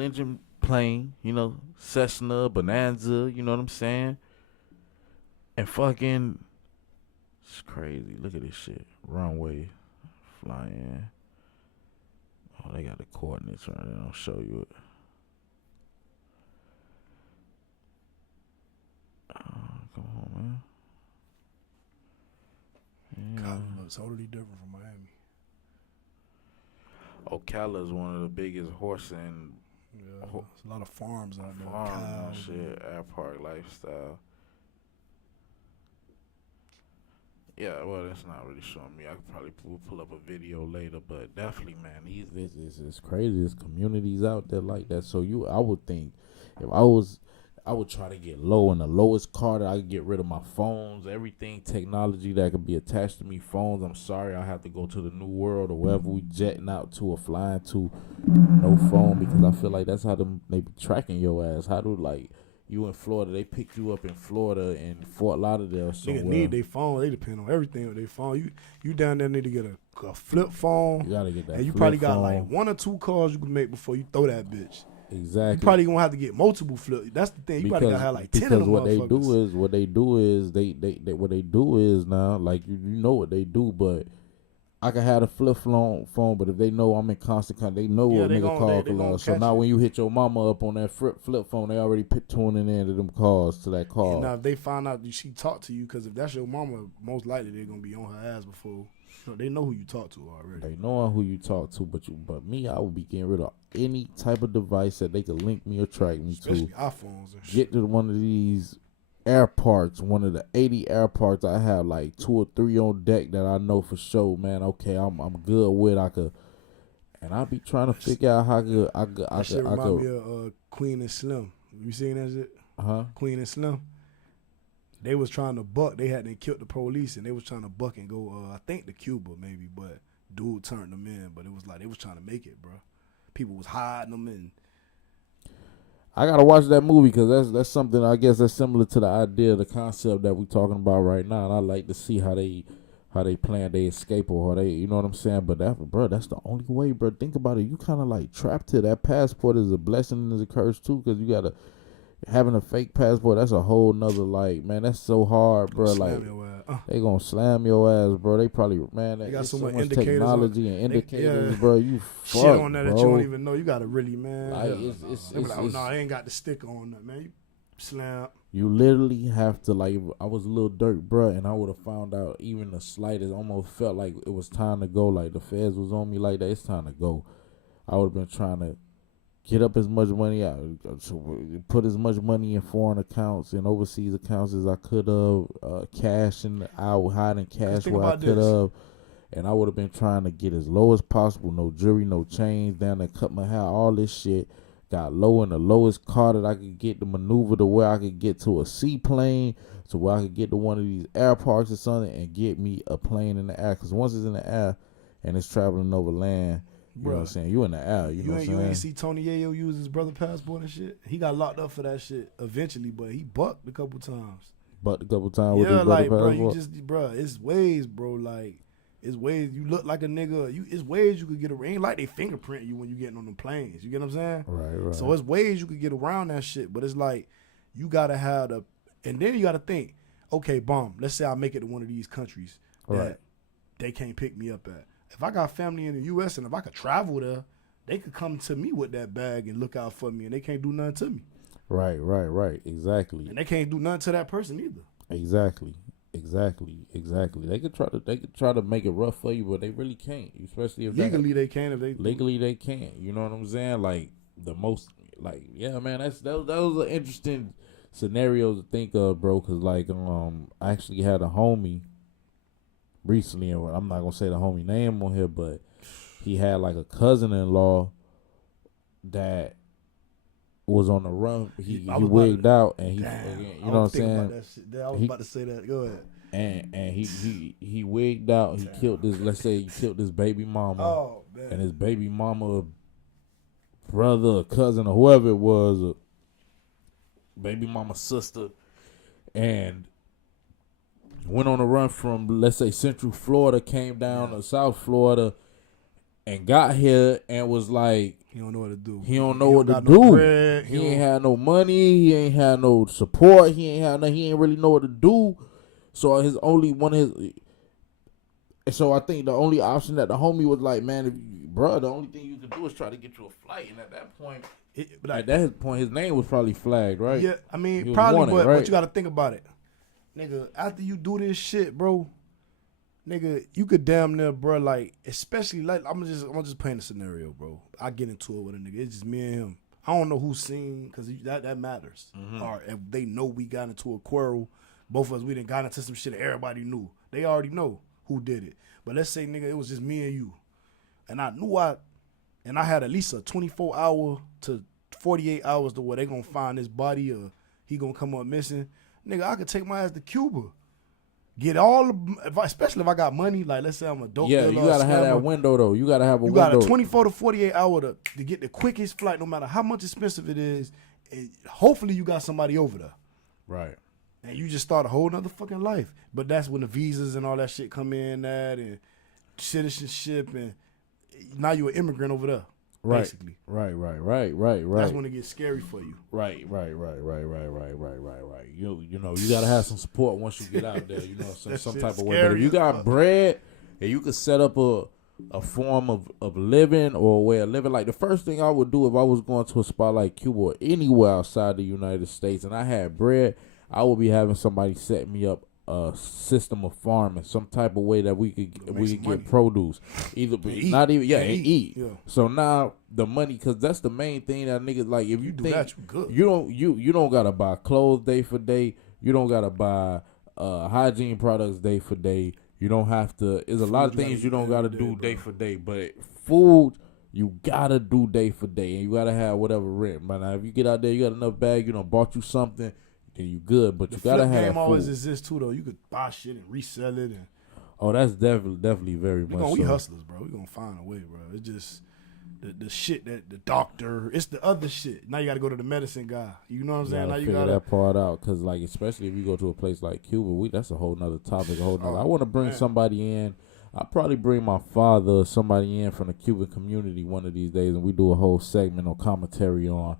engine plane. You know, Cessna, Bonanza. You know what I'm saying? And fucking, it's crazy. Look at this shit. Runway, flying. Oh, they got the coordinates right there. I'll show you it. Come on, man. Yeah. Ocala looks totally different from Miami. Ocala is one of the biggest horse and there's a lot of farms out there. Farm shit, airport lifestyle. Yeah, well, that's not really showing me. I could probably pull up a video later, but definitely, man, it's crazy. There's communities out there like that. So I would think if I would try to get low in the lowest car that I could get rid of my phones, everything, technology that could be attached to me, phones. I'm sorry, I have to go to the New World or wherever we jetting out to or flying to, no phone, because I feel like that's how they be tracking your ass. How do, like, you in Florida, they picked you up in Florida and Fort Lauderdale. So nigga need their phone. They depend on everything with their phone. You down there need to get a flip phone. You gotta get that. And you flip probably got phone. like 1 or 2 calls you can make before you throw that bitch. Exactly. You probably gonna have to get multiple flip. That's the thing. You probably gotta have like 10 of them. Because what they do is now, like you know what they do, but I can have a flip phone, but if they know I'm in constant contact, they know Yeah, a they nigga gon- call. they gonna So catch now it. when you hit your mama up on that flip phone, they already tuning in to them calls, to that call. And now if they find out she talked to you, because if that's your mama, most likely they're gonna be on her ass before. So they know who you talk to already. They know who you talk to, but me, I would be getting rid of any type of device that they could link me or track me Especially to. iPhones and shit. Get to one of these AirPods, one of the 80 AirPods. I have like 2 or 3 on deck that I know for sure, man. Okay, I'm good with. And I be trying to figure out how good I That remind me could. of Queen and Slim. You seen that shit? Huh? Queen and Slim. They was trying to buck. They killed the police, and they was trying to buck and go. I think to Cuba maybe, but dude turned them in. But it was like they was trying to make it, bro. People was hiding them in. I gotta watch that movie because that's something, I guess, that's similar to the idea, the concept that we talking about right now. And I like to see how they plan their escape, or how they, you know what I'm saying. But that's the only way, bro. Think about it. You kind of like trapped to that passport is a blessing and is a curse too, because you gotta having a fake passport. That's a whole nother, like, man, that's so hard, bro. Like they gonna slam your ass, bro. They probably, man, they got so much indicators technology and indicators, bro. You shit fucked, on that bro. that you don't even know. You gotta really, man. Like, they be like, oh no, they ain't got the sticker on that, man. You slam. You literally have to, like, I was a Lil Durk, bro, and I would have found out even the slightest, almost felt like it was time to go. Like the feds was on me, like that. It's time to go. I would have been trying to get up as much money out, put as much money in foreign accounts and overseas accounts as I could have, cash and hiding cash where I could have, and I would have been trying to get as low as possible, no jewelry, no chains, down there, cut my hair, all this shit. Got low in the lowest car that I could get to maneuver to where I could get to a seaplane, to where I could get to one of these air parks or something and get me a plane in the air. Because once it's in the air and it's traveling over land, you know what I'm saying? You in the air, you know what I'm saying? You ain't see Tony Yayo use his brother passport and shit? He got locked up for that shit eventually, but he bucked a couple times. With his brother like, passport? bro, it's ways, bro. Like, it's ways you look like a nigga. It's ways you could get around. Ain't like they fingerprint you when you getting on them planes. You get what I'm saying? Right. So it's ways you could get around that shit, but it's like you gotta have the, and then you gotta think, okay, bomb. Let's say I make it to one of these countries that they can't pick me up at. If I got family in the U.S. and if I could travel there, they could come to me with that bag and look out for me, and they can't do nothing to me. Right. Exactly. And they can't do nothing to that person either. Exactly. They could try to make it rough for you, but they really can't. Especially if legally they can. If they legally they can't. You know what I'm saying? Like the most, like, yeah, man. That was an interesting scenario to think of, bro. Cause like I actually had a homie recently, and I'm not gonna say the homie name on here, but he had like a cousin-in-law that was on the run. He wigged out, and you know what I'm saying? I was about to say that. Go ahead. And he wigged out. He killed this. Let's say he killed this baby mama. Oh, man. And his baby mama, brother, or cousin, or whoever it was, baby mama's sister, and went on a run from, let's say, Central Florida, came down to South Florida, and got here and was like, he don't know what to do. He don't know what to do. No bread. He ain't had no money. He ain't had no support. He ain't really know what to do. So so I think the only option that the homie was like, man, bro, the only thing you can do is try to get you a flight. And at that point, his name was probably flagged, right? Yeah, I mean, probably, wanted, right? But you got to think about it, nigga. After you do this shit, bro, nigga, you could damn near, bro, like, especially, like, I'm just paint a scenario, bro. I get into it with a nigga. It's just me and him. I don't know who's seen, because that matters. Mm-hmm. Or if they know we got into a quarrel, both of us, we done got into some shit that everybody knew. They already know who did it. But let's say, nigga, it was just me and you. And I knew I had at least a 24-hour to 48 hours to where they going to find this body or he going to come up missing. Nigga, I could take my ass to Cuba. Get especially if I got money, like let's say I'm a dope dealer. Yeah, you gotta have that window though. You gotta have a window. You got a 24 to 48 hour to get the quickest flight, no matter how much expensive it is. And hopefully you got somebody over there. Right. And you just start a whole nother fucking life. But that's when the visas and all that shit come in, and citizenship, and now you're an immigrant over there. Right. Basically. Right. That's when it gets scary for you. Right. You know, you gotta have some support once you get out there. You know, some type of way. But if you got bread and you could set up a form of living or a way of living. Like the first thing I would do if I was going to a spot like Cuba or anywhere outside the United States and I had bread, I would be having somebody set me up a system of farming, some type of way that we could get produce, either not even and eat. Yeah. So now the money, because that's the main thing that niggas like. If you do think that, you good. You don't gotta buy clothes day for day. You don't gotta buy hygiene products day for day. You don't have to. There's a lot of things you don't gotta do day for day, but food you gotta do day for day, and you gotta have whatever rent. But now if you get out there, you got enough bag, you know, bought you something. Then you good, but you gotta have. The game always exists too, though. You could buy shit and resell it, and that's definitely very much. We hustlers, bro. We gonna find a way, bro. It's just the shit that the doctor. It's the other shit. Now you gotta go to the medicine guy. You know what I'm saying? Now you gotta figure that part out, because like especially if you go to a place like Cuba, that's a whole nother topic. I want to bring somebody in. I'll probably bring my father or somebody in from the Cuban community one of these days, and we do a whole segment or commentary on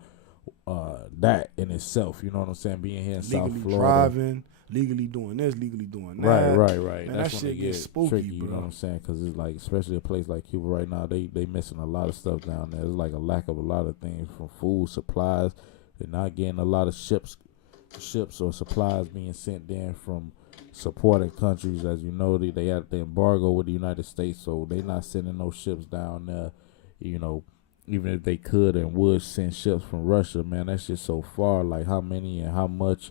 that in itself, you know what I'm saying? Being here in South Florida, driving, legally doing this, legally doing that. Right. Man, that's when it gets spooky, tricky, bro. You know what I'm saying? Because it's like, especially a place like Cuba right now, they missing a lot of stuff down there. There's like a lack of a lot of things, from food, supplies. They're not getting a lot of ships or supplies being sent in from supporting countries. As you know, they had the embargo with the United States, so they not sending no ships down there, you know. Even if they could and would send ships from Russia, man, that's just so far. Like how many and how much,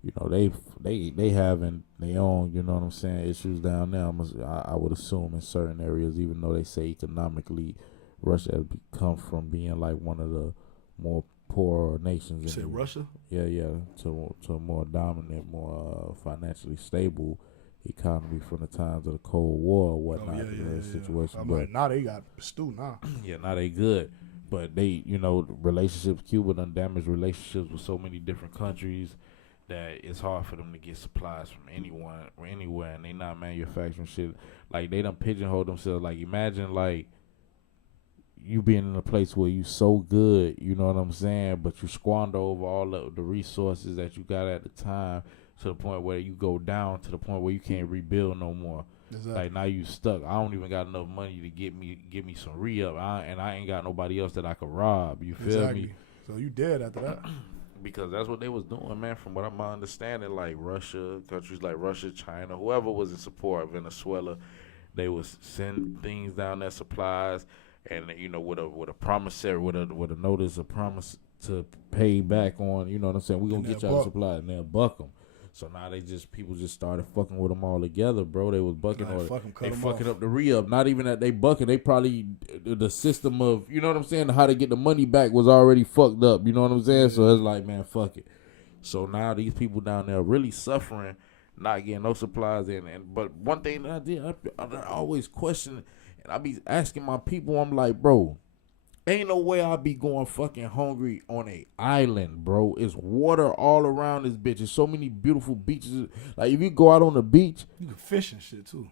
you know, they having their own, you know what I'm saying, issues down there. I would assume in certain areas, even though they say economically, Russia has become from being like one of the more poorer nations. You say Russia? Yeah, to a more dominant, more financially stable economy from the times of the Cold War or whatnot. Situation. But now they got stew now. Yeah, now they good. But they, you know, relationships, Cuba done damaged relationships with so many different countries that it's hard for them to get supplies from anyone or anywhere, and they not manufacturing shit. Like, they done pigeonhole themselves. Like, imagine, like, you being in a place where you so good, you know what I'm saying, but you squander over all of the resources that you got at the time, to the point where you go down to the point where you can't rebuild no more. Exactly. Like now you stuck. I don't even got enough money to get me some re-up, and I ain't got nobody else that I could rob. You feel me? So you dead after that. Because that's what they was doing, man. From what I'm understanding, like Russia, countries like Russia, China, whoever was in support of Venezuela, they was send things down there, supplies, and you know with a promissory, with a notice, a promise to pay back on. You know what I'm saying? We gonna get y'all the supplies, and they'll buck them. So now people just started fucking with them all together, bro. They was bucking or they fucking up the re-up. Not even that they bucking. They probably, the system of, you know what I'm saying, how to get the money back was already fucked up. You know what I'm saying? Yeah. So it's like, man, fuck it. So now these people down there are really suffering, not getting no supplies in. But one thing that I did, I always question, and I be asking my people, I'm like, bro, ain't no way I be going fucking hungry on a island, bro. It's water all around this bitch. There's so many beautiful beaches. Like, if you go out on the beach, you can fish and shit too.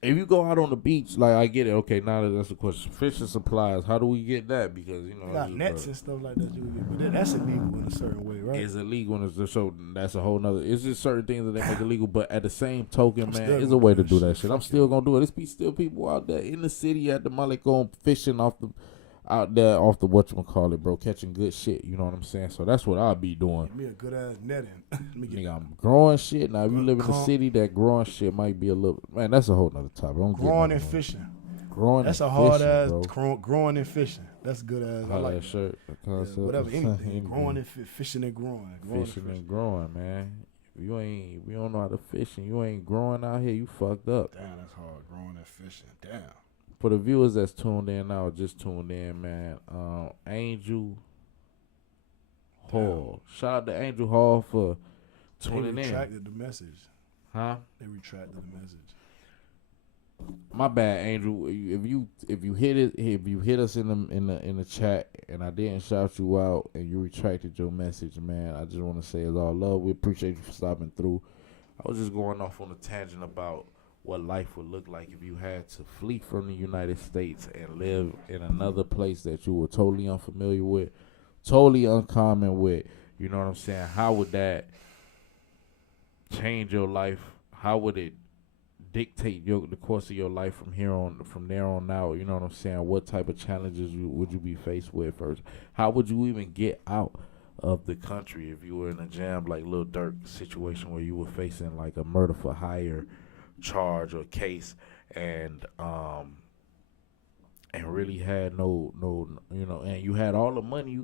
If you go out on the beach, like, I get it. Okay, now that's the question. Fishing supplies. How do we get that? Because, you know, you got nets and stuff like that you can get, but that's illegal in a certain way, right? It's illegal, so that's a whole nother. It's just certain things that they make illegal, but at the same token, man, there's a way to do that shit. I'm still gonna do it. There's still people out there in the city at the Malecon fishing out there off the whatchamacallit, bro, catching good shit, you know what I'm saying? So that's what I'll be doing. Give me a good ass netting. Nigga, I'm growing shit. Now, if you live in the city, that growing shit might be a little, man, that's a whole nother topic. Growing and fishing. Growing that's and a hard fishing, ass, growing and fishing. That's good ass. I like that shirt. Whatever, anything. Growing and fishing and growing. Fishing and growing, man. If you don't know how to fish and you ain't growing out here, you fucked up. Damn, that's hard. Growing and fishing. Damn. For the viewers that's tuned in now, just tuned in, man. Angel Hall. Shout out to Angel Hall for tuning in. They retracted the message. Huh? They retracted the message. My bad, Angel. If you hit us in the chat and I didn't shout you out and you retracted your message, man, I just want to say it's all love. We appreciate you for stopping through. I was just going off on a tangent about what life would look like if you had to flee from the United States and live in another place that you were totally unfamiliar with, totally uncommon with. You know what I'm saying? How would that change your life? How would it dictate the course of your life from there on out. You know what I'm saying? What type of challenges would you be faced with first? How would you even get out of the country if you were in a jam like Lil Durk situation where you were facing like a murder for hire charge or case and really had no and you had all the money,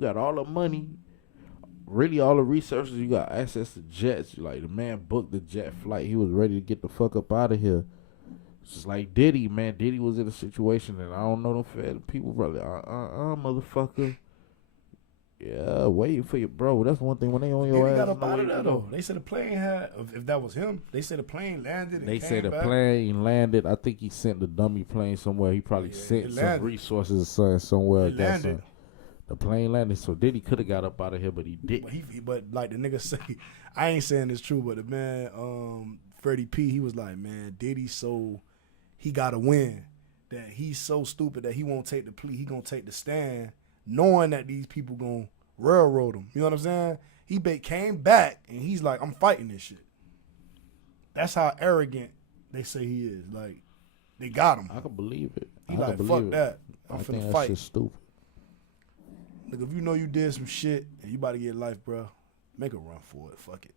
really all the resources, you got access to jets. Like the man booked the jet flight, he was ready to get the fuck up out of here. It's just like Diddy, man. Diddy was in a situation and I don't know them fed people probably motherfucker. Yeah, waiting for you, bro. That's one thing when they on your ass. Got up out of there, though. They said the plane had, if that was him, they said the plane landed and They said the back. plane landed. I think he sent the dummy plane somewhere. He probably sent some resources somewhere. The plane landed. So Diddy could have got up out of here, but he didn't. But like the nigga say, I ain't saying it's true, but the man, Freddie P, he was like, man, Diddy he got to win. That he's so stupid that he won't take the plea. He gonna take the stand, knowing that these people gonna railroad him. You know what I'm saying? He came back and he's like, I'm fighting this shit. That's how arrogant they say he is. Like, they got him. I can believe it. He like, fuck that. I'm finna fight. That's stupid. Look, if you know you did some shit and you about to get life, bro, make a run for it. Fuck it.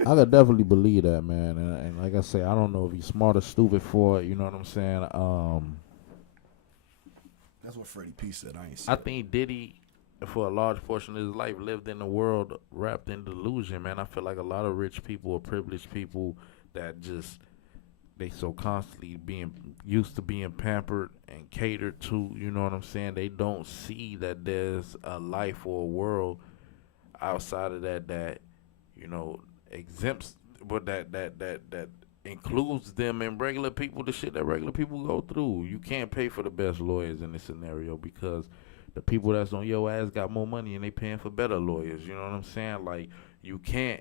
I could definitely believe that, man. And like I say, I don't know if he's smart or stupid for it. You know what I'm saying? That's what Freddie P said. I ain't said. I think Diddy, for a large portion of his life, lived in a world wrapped in delusion, man. I feel like a lot of rich people or privileged people that just, they so constantly being used to being pampered and catered to, you know what I'm saying? They don't see that there's a life or a world outside of that you know, exempts, but that includes them and regular people, the shit that regular people go through. You can't pay for the best lawyers in this scenario because the people that's on your ass got more money and they paying for better lawyers. You know what I'm saying? Like, you can't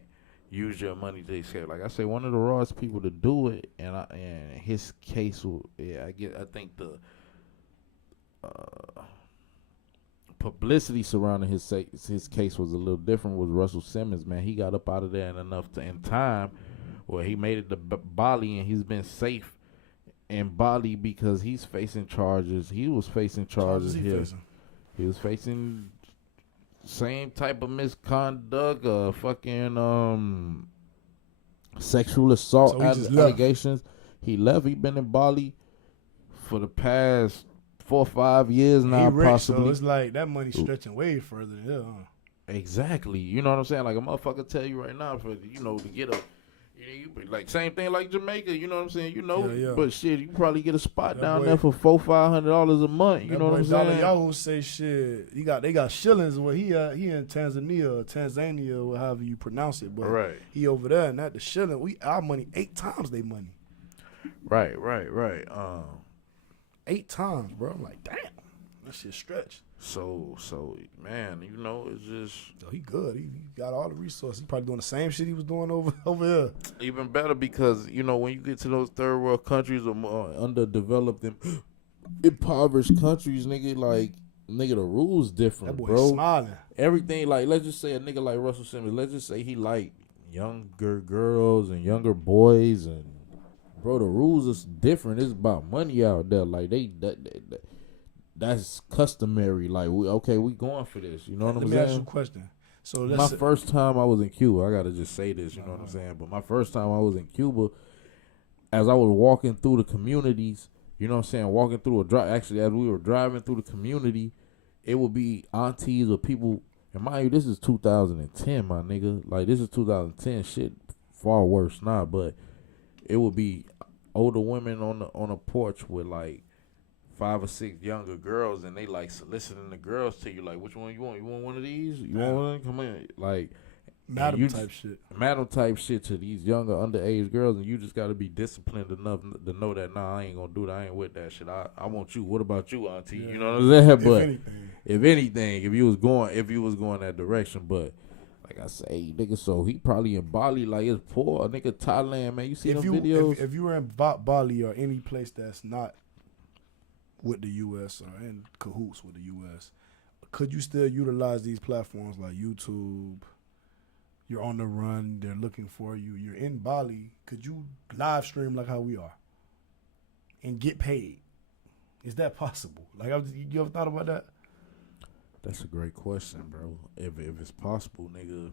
use your money to escape. Like I say, one of the rawest people to do it, and his case, I think the publicity surrounding his case was a little different. Was Russell Simmons, man. He got up out of there in time where he made it to Bali, and he's been safe in Bali because he's facing charges. He was facing charges here. He was facing same type of misconduct, fucking sexual assault allegations. He left. He been in Bali for the past 4 or 5 years now, rich, possibly. So it's like that money stretching way further than here, huh? Exactly. You know what I'm saying? Like a motherfucker tell you right now to get a, you like same thing like Jamaica. You know what I'm saying? Yeah. But shit, you probably get a spot down there for $400-500 a month. You know what I'm saying? Y'all say shit. They got shillings where he in Tanzania, or however you pronounce it. But right. He over there, and that the shilling. Our money 8 times they money. Right. 8 times, bro. I'm like, damn, that shit stretched. So man, it's just. So he good. He got all the resources. He probably doing the same shit he was doing over here. Even better because when you get to those third world countries or more underdeveloped and impoverished countries, nigga, the rules different, that boy bro. Smiling. Everything let's just say a nigga like Russell Simmons. Let's just say he like younger girls and younger boys and. Bro, the rules is different. It's about money out there. Like that's customary. Like we going for this. You know what I'm saying? Let me ask you a question. So my first time I was in Cuba, I gotta just say this. You know what I'm saying? But my first time I was in Cuba, as I was walking through the communities, you know what I'm saying? Walking through as we were driving through the community, it would be aunties or people. And mind you, this is 2010, my nigga. Like this is 2010. Shit, far worse now, but. It would be older women on a porch with 5 or 6 younger girls, and they soliciting the girls to you, which one you want? You want one of these? You want one? Come in, madam type shit. Madam type shit to these younger underage girls, and you just got to be disciplined enough to know that I ain't gonna do that. I ain't with that shit. I want you. What about you, auntie? Yeah. You know what I'm saying? But if anything, if you was going that direction, but. Like I say, nigga, so he probably in Bali it's poor. Nigga, Thailand, man. You see them videos? If you were in Bali or any place that's not with the U.S. or in cahoots with the U.S., could you still utilize these platforms like YouTube, You're on the run. They're looking for you. You're in Bali. Could you live stream like how we are and get paid? Is that possible? Like, you ever thought about that? That's a great question, bro. If it's possible, nigga,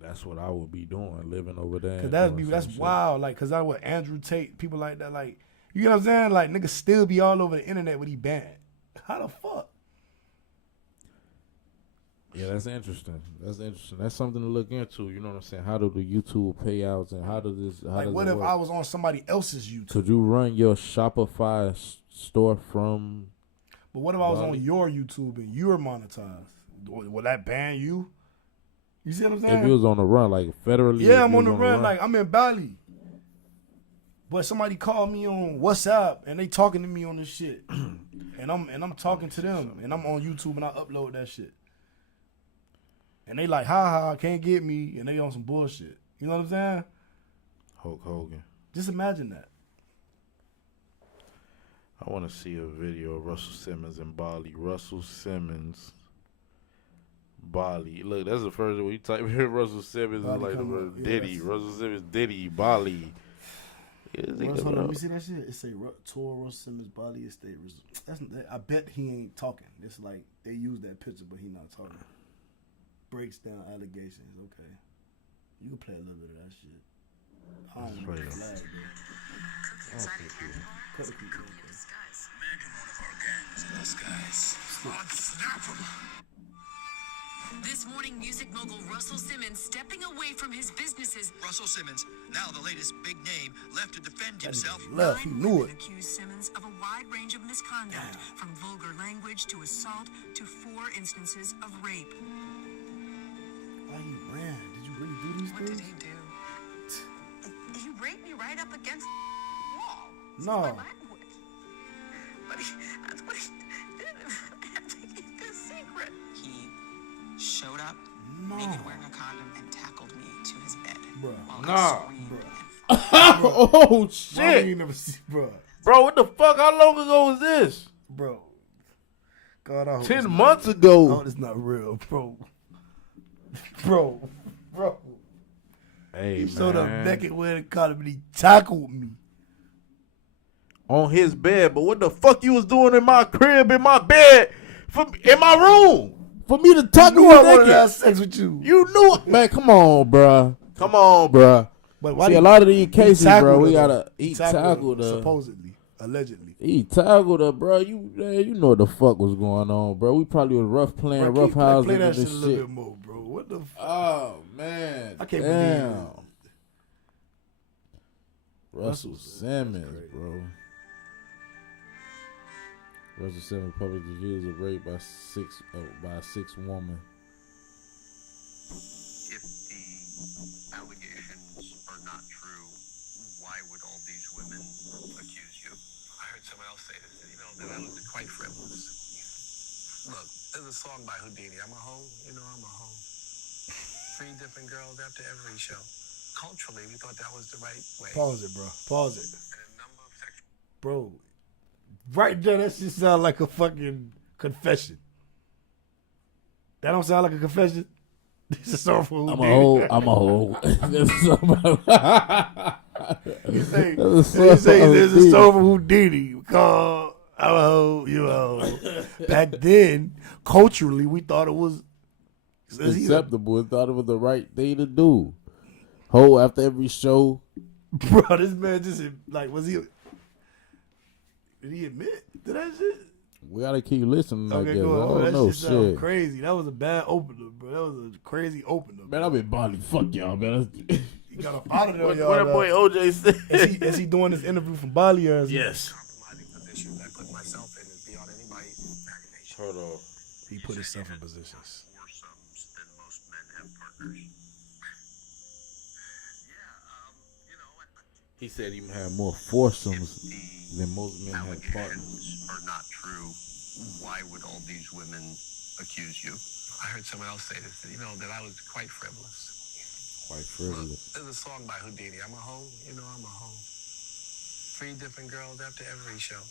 that's what I would be doing, living over there. Cause that's wild. Like, cause I would Andrew Tate, people like that. Like, you know what I'm saying? Like, niggas still be all over the internet with he banned. How the fuck? Yeah, that's interesting. That's something to look into. You know what I'm saying? How do the YouTube payouts and how does this? How like, does what it if work? I was on somebody else's YouTube? Could you run your Shopify store from? But what if I was on your YouTube and you were monetized? Will that ban you? You see what I'm saying? If you was on the run, like federally. Yeah, I'm on the run. Like, I'm in Bali. But somebody called me on WhatsApp and they talking to me on this shit. and I'm talking to them. And I'm on YouTube and I upload that shit. And they like, ha, can't get me. And they on some bullshit. You know what I'm saying? Hulk Hogan. Just imagine that. I want to see a video of Russell Simmons in Bali. Russell Simmons, Bali. Look, that's the first when you type in Russell Simmons, it's like the word Diddy. Russell Simmons, Diddy, Bali. Hold on, let me see that shit. It say tour Russell Simmons, Bali Estate. I bet he ain't talking. It's like they use that picture, but he not talking. Breaks down allegations. Okay, you can play a little bit of that shit. I don't know. Imagine one of our gangs in disguise. Snap him. This morning, music mogul Russell Simmons stepping away from his businesses. Russell Simmons, now the latest big name, left to defend himself. Left, he knew it. Accused Simmons of a wide range of misconduct, from vulgar language to assault to 4 instances of rape. Why he ran? Did you really do these What things? did he do? He raped me right up against the wall. No. My language. But that's what he did. I have to keep this secret. He showed up, naked, wearing a condom, and tackled me to his bed. Oh shit! You never see, bro. Bro, what the fuck? How long ago was this? Bro. God, I hope 10 months ago. I hope it's not real, bro. Bro. Hey, he showed up naked wearing a condom and he tackled me. On his bed, but what the fuck you was doing in my crib, in my bed, in my room? For me to tackle you I wanted naked. to have sex with you. You knew it. Man, come on, bruh. But see, a lot of these cases, bro, we gotta... He tackled her. Supposedly. Allegedly. He tackled her, bro. You know what the fuck was going on, bro. We probably was playing rough housing play and that this shit a little bit more, bro. What the fuck? Oh, man. I can't believe it. Russell Simmons, bro. Russell Simmons publicly accused of rape by a 6 woman. If the allegations are not true, why would all these women accuse you? I heard someone else say this, that I was quite frivolous. Look, there's a song by Houdini. I'm a hoe, I'm a hoe. 3 different girls after every show. Culturally, we thought that was the right way. Pause it, bro. Pause it. Bro. Right there, that shit sound like a fucking confession. That don't sound like a confession? This is so for Houdini. I'm a hoe. You say there's a song for Houdini because I'm a hoe, you a hoe. Back then, culturally, we thought it was acceptable. We thought it was the right thing to do. Hoe after every show. Bro, this man just, like, did he admit to that shit? We gotta keep listening, I guess. Go on. I don't know, shit sound crazy. That was a bad opener, bro. That was a crazy opener. Man, I've been Bali. Fuck y'all, man. You got up out of there, y'all. What that boy OJ said. Is he doing this interview from Bali or is yes. Compromising position I put myself in is beyond anybody's imagination. Hold on. He put himself in positions. Foursomes than most men have partners. He said he had more foursomes than most men had partners. Are not true. Why would all these women accuse you? I heard someone else say this, that I was quite frivolous. Quite frivolous. Look, there's a song by Houdini. I'm a hoe, I'm a hoe. 3 different girls after every show.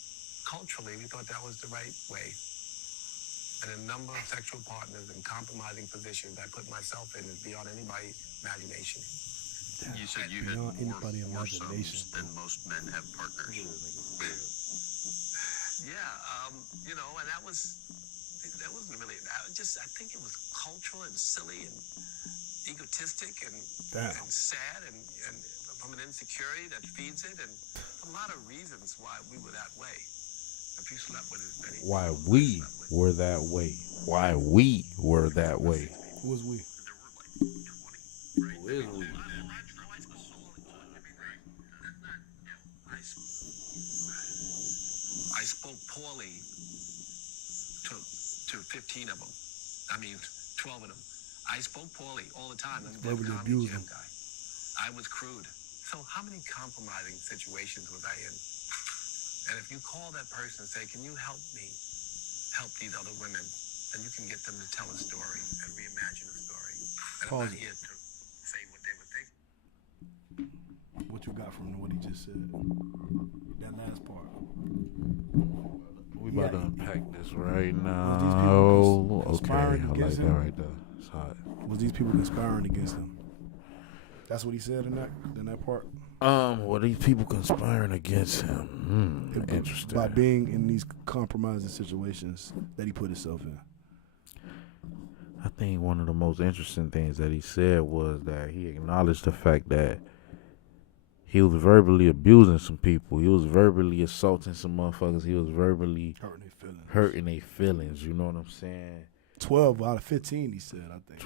Culturally, we thought that was the right way. and a number of sexual partners in compromising positions I put myself in is beyond anybody's imagination. You said you had more foursomes than most men have partners. Yeah, and that wasn't really, I think it was cultural and silly and egotistic and sad and from an insecurity that feeds it, and a lot of reasons why we were that way. If you slept with as many Why we were that way. Why we were that way. Who was we? Who is we? I spoke poorly to 15 of them. I mean, 12 of them. I spoke poorly all the time. I'm a comedy jam guy. I was crude. So how many compromising situations was I in? And if you call that person and say, can you help me help these other women, then you can get them to tell a story and reimagine a story. And I'm not here to say what they would think. What you got from what he just said? That last part. We about to unpack this right now. Okay, I like that right there. It's hot. Was these people conspiring against him? That's what he said in that part. Well, these people conspiring against him. Interesting. By being in these compromising situations that he put himself in. I think one of the most interesting things that he said was that he acknowledged the fact that he was verbally abusing some people. He was verbally assaulting some motherfuckers. He was verbally hurting their feelings. You know what I'm saying? 12 out of 15, he said, I think.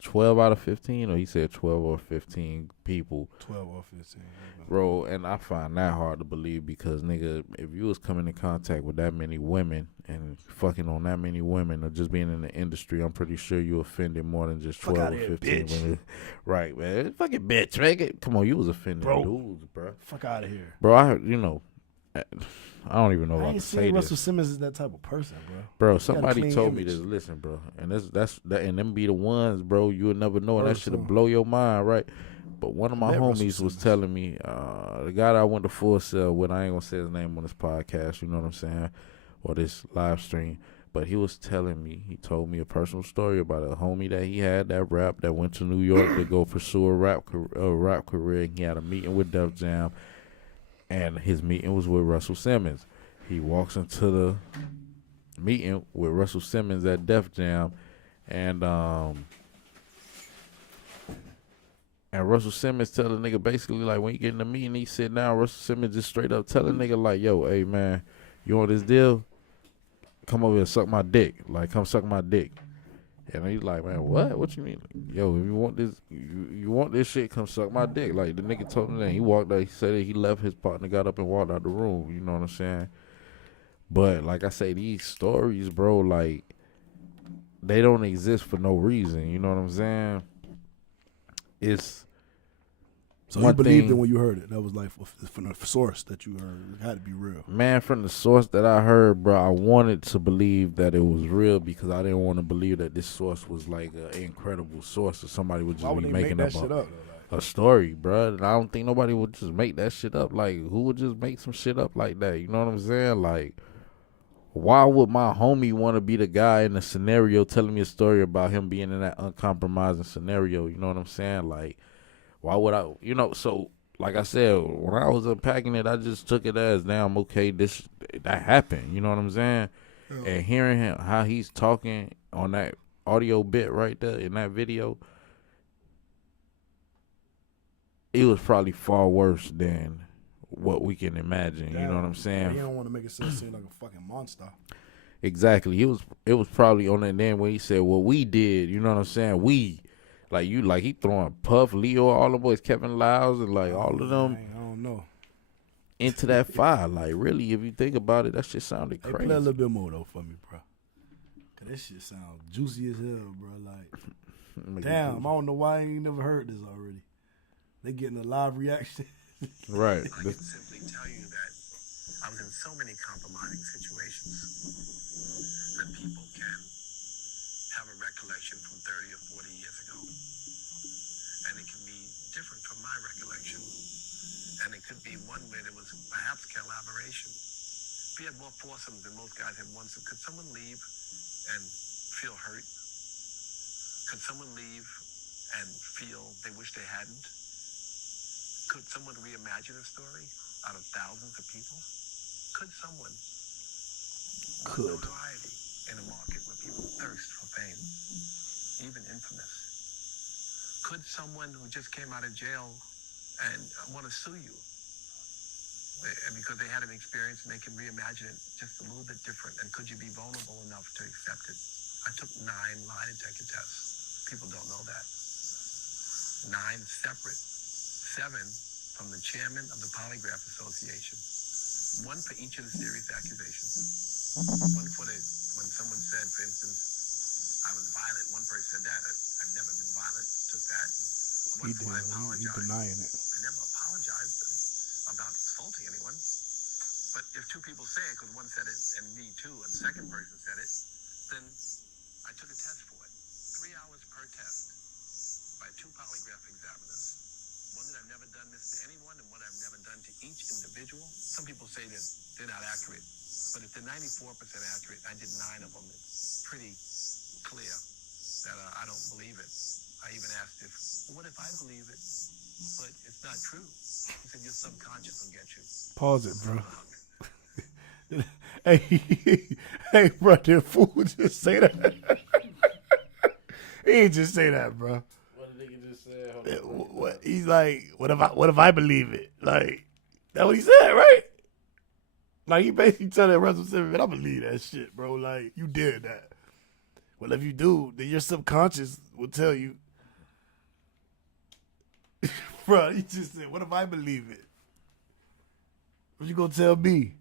12 out of 15, or he said 12 or 15 people. 12 or 15. Bro, and I find that hard to believe because, nigga, if you was coming in contact with that many women and fucking on that many women or just being in the industry, I'm pretty sure you offended more than just 12 or 15 women. Right, man. Fucking bitch, man. Come on, you was offending dudes, bro. Fuck out of here. Bro, I don't even know what to say. Russell Simmons is that type of person, bro. Bro, somebody told me this. Listen, bro, and that's and them be the ones, bro. You would never know, and that shit'll blow your mind, right? But one of my homies was telling me, the guy that I went to Full Sail with, I ain't gonna say his name on this podcast, you know what I'm saying, or this live stream. But he was telling me, he told me a personal story about a homie that he had that rap that went to New York to go pursue a rap career. And he had a meeting with Def Jam. And his meeting was with Russell Simmons. He walks into the meeting with Russell Simmons at Def Jam, and Russell Simmons tell the nigga basically like when you get in the meeting, he sit down. Russell Simmons just straight up tell the nigga like, "Yo, hey man, you want this deal? Come over here and suck my dick. Like, come suck my dick." And he's like, "Man, what? What you mean? Yo, if you want this, you want this shit, come suck my dick." Like, the nigga told him that. He walked out, he said that he left his partner, got up and walked out the room. You know what I'm saying? But, like I say, these stories, bro, like, they don't exist for no reason. You know what I'm saying? It's So you believed it when you heard it. That was like from the source that you heard. It had to be real. Man, from the source that I heard, bro, I wanted to believe that it was real because I didn't want to believe that this source was like an incredible source or somebody would just be making up a story, bro. And I don't think nobody would just make that shit up. Like, who would just make some shit up like that? You know what I'm saying? Like, why would my homie want to be the guy in the scenario telling me a story about him being in that uncompromising scenario? You know what I'm saying? Like, why would I, so like I said, when I was unpacking it, I just took it as, damn, okay, that happened. You know what I'm saying? Yeah. And hearing him, how he's talking on that audio bit right there in that video, it was probably far worse than what we can imagine. Damn. You know what I'm saying? He don't want to make it seem like a fucking monster. Exactly. It was probably on that then when he said, "What we did," you know what I'm saying? He throwing Puff, Leo, all the boys, Kevin Lyles, and like all of them. I don't know. Into that fire. Like, really, if you think about it, that shit sounded crazy. Play a little bit more though for me, bro. Cause this shit sounds juicy as hell, bro. Like, damn, I don't know why I ain't never heard this already. They getting a live reaction. Right. I can simply tell you that I was in so many compromising situations that people can have a recollection from 30 or 40 years ago. And it can be different from my recollection. And it could be one where there was perhaps collaboration. We had more foursomes than most guys had once. Could someone leave and feel hurt? Could someone leave and feel they wish they hadn't? Could someone reimagine a story out of thousands of people? Could someone with notoriety in a market where people thirst for fame, even infamous? Could someone who just came out of jail and want to sue you because they had an experience and they can reimagine it just a little bit different? And could you be vulnerable enough to accept it? I took 9 lie detector tests. People don't know that. 9 separate. 7 from the chairman of the Polygraph Association. 1 for each of the serious accusations. 1 for when someone said, for instance, I was violent. One person said that. I've never been violent. Took that. 1 for I apologized. He's denying it. I never apologized about assaulting anyone. But if 2 people say it, because one said it and me too, and the second person said it, then I took a test for it. 3 hours per test by 2 polygraph examiners. One that I've never done this to anyone, and one I've never done to each individual. Some people say that they're not accurate, but if they're 94% accurate, I did 9 of them. It's pretty clear that I don't believe it. I even asked what if I believe it, but it's not true? He said your subconscious will get you. Pause it, bro. hey, bro, that fool just say that. He ain't just say that, bro. What did nigga just say? What he's like? What if I believe it? Like that's what he said, right? Like he basically telling Russell Simmons, man, I believe that shit, bro. Like you did that. Well, if you do, then your subconscious will tell you. Bro, he just said, what if I believe it? What you gonna tell me?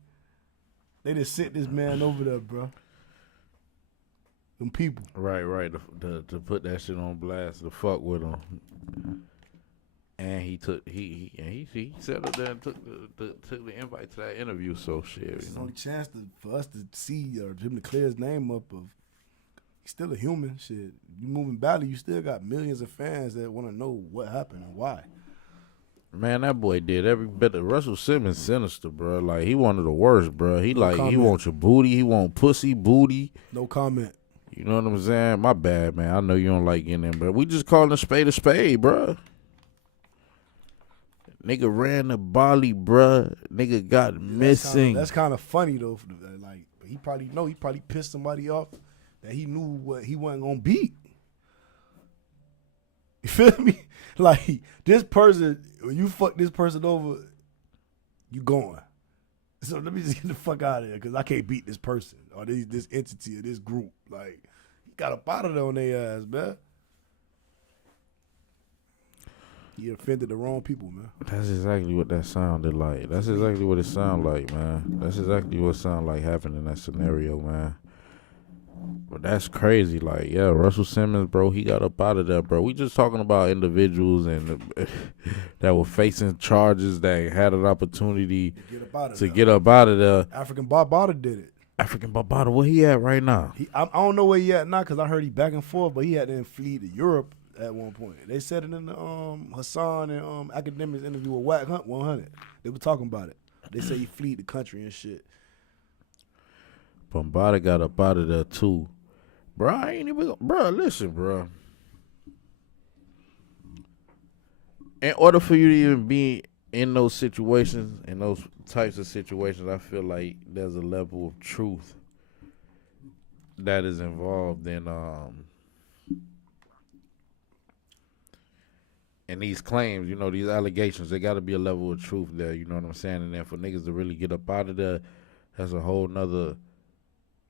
They just sent this man over there, bro. Them people. Right. To put that shit on blast, to fuck with him. And he sat up there and took the invite to that interview. So shit, It's the only chance for us to see or him to clear his name up. Of he's still a human. Shit, you moving badly, you still got millions of fans that want to know what happened and why. Man, that boy did every bit of Russell Simmons sinister, bro. Like he one of the worst, bro. He he want your booty, he want pussy booty. No comment. You know what I'm saying? My bad, man. I know you don't like getting in, but we just calling a spade, bro. Nigga ran to Bali, bruh. Nigga got missing. That's kind of funny though. Like he probably pissed somebody off that he knew what he wasn't gonna beat. You feel me? Like this person, when you fuck this person over, you going. So let me just get the fuck out of here because I can't beat this person or this entity or this group. Like he got a bottle on their ass, man. He offended the wrong people, man. That's exactly what that sounded like. That's exactly what it sounded like, man. That's exactly what sounded like happened in that scenario, man. But that's crazy. Like, yeah, Russell Simmons, bro, he got up out of there, bro. We just talking about individuals and that were facing charges that had an opportunity to get up out of there. African Barbada did it. African Barbada, where he at right now? I don't know where he at now because I heard he back and forth, but he had to flee to Europe at one point. They said it in the Hassan and Academics interview with Wack Hunt 100. They were talking about it. They say he fled the country and shit. Bambaataa got up out of there too. Bro, I ain't even bro, listen, bro. In order for you to even be in those situations, in those types of situations, I feel like there's a level of truth that is involved in these claims, you know, these allegations. There gotta be a level of truth there, you know what I'm saying? And then for niggas to really get up out of there, that's a whole nother,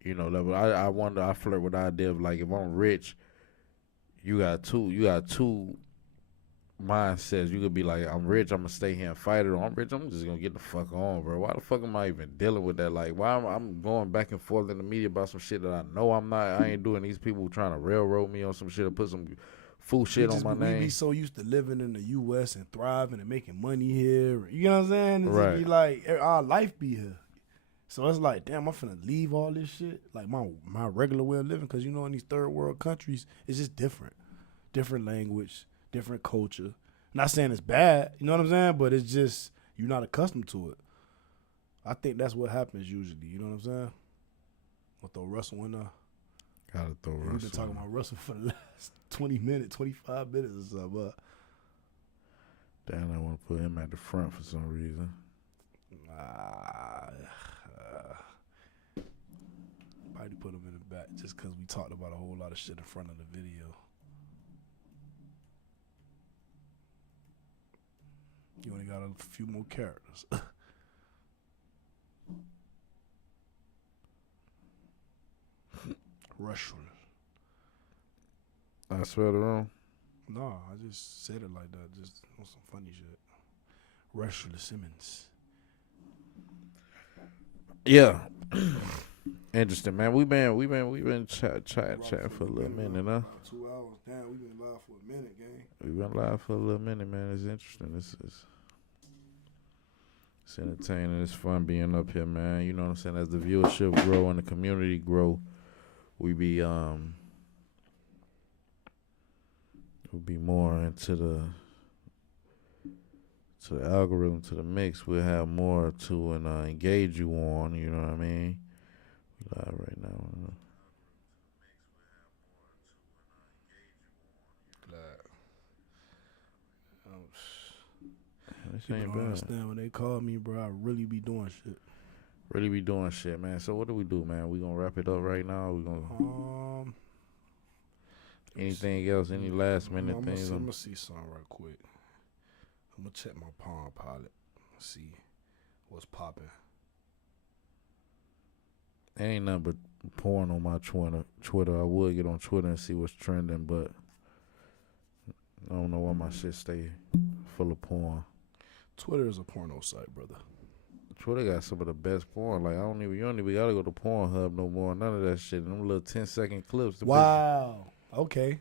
you know, level. I flirt with the idea of like if I'm rich, you got two mindsets. You could be like, I'm rich, I'm gonna stay here and fight it, or I'm rich, I'm just gonna get the fuck on, bro. Why the fuck am I even dealing with that? Like, why I'm going back and forth in the media about some shit that I know I ain't doing. These people trying to railroad me on some shit or put some fool shit on my name. We be so used to living in the U.S. and thriving and making money here. You know what I'm saying? It's right. Be like our life be here. So it's like, damn, I'm finna leave all this shit, like my regular way of living, because you know in these third world countries, it's just different language, different culture. Not saying it's bad, you know what I'm saying, but it's just you're not accustomed to it. I think that's what happens usually, you know what I'm saying? I'll throw Russell in there. Gotta throw Russell. We've been talking about Russell for the last 20 minutes, 25 minutes or something. Damn, I want to put him at the front for some reason. Probably put him in the back just because we talked about a whole lot of shit in front of the video. You only got a few more characters. Russell. I spelled it wrong? No, I just said it like that, just on some funny shit. Russell Simmons. Yeah. Interesting, man. We've been chatting for a little minute, huh? 2 hours. Damn, we've been live for a minute, gang. We've been live for a little minute, man. It's interesting. It's entertaining. It's fun being up here, man. You know what I'm saying? As the viewership grow and the community grow, we'll be more into the algorithm, to the mix. We'll have more to engage you on. You know what I mean? We live right now. This People ain't don't bad. understand when they call me, bro. I really be doing shit. Really be doing shit, man. So what do we do, man? We gonna wrap it up right now? We gonna anything else? Any last minute things? I'm gonna see something right quick. I'm gonna check my Palm Pilot, see what's popping. Ain't nothing but porn on my Twitter. I would get on Twitter and see what's trending, but I don't know why my shit stay full of porn. Twitter is a porno site, brother. Twitter got some of the best porn. Like you don't even gotta go to Pornhub no more. None of that shit. Them little 10-second clips. Wow. Okay.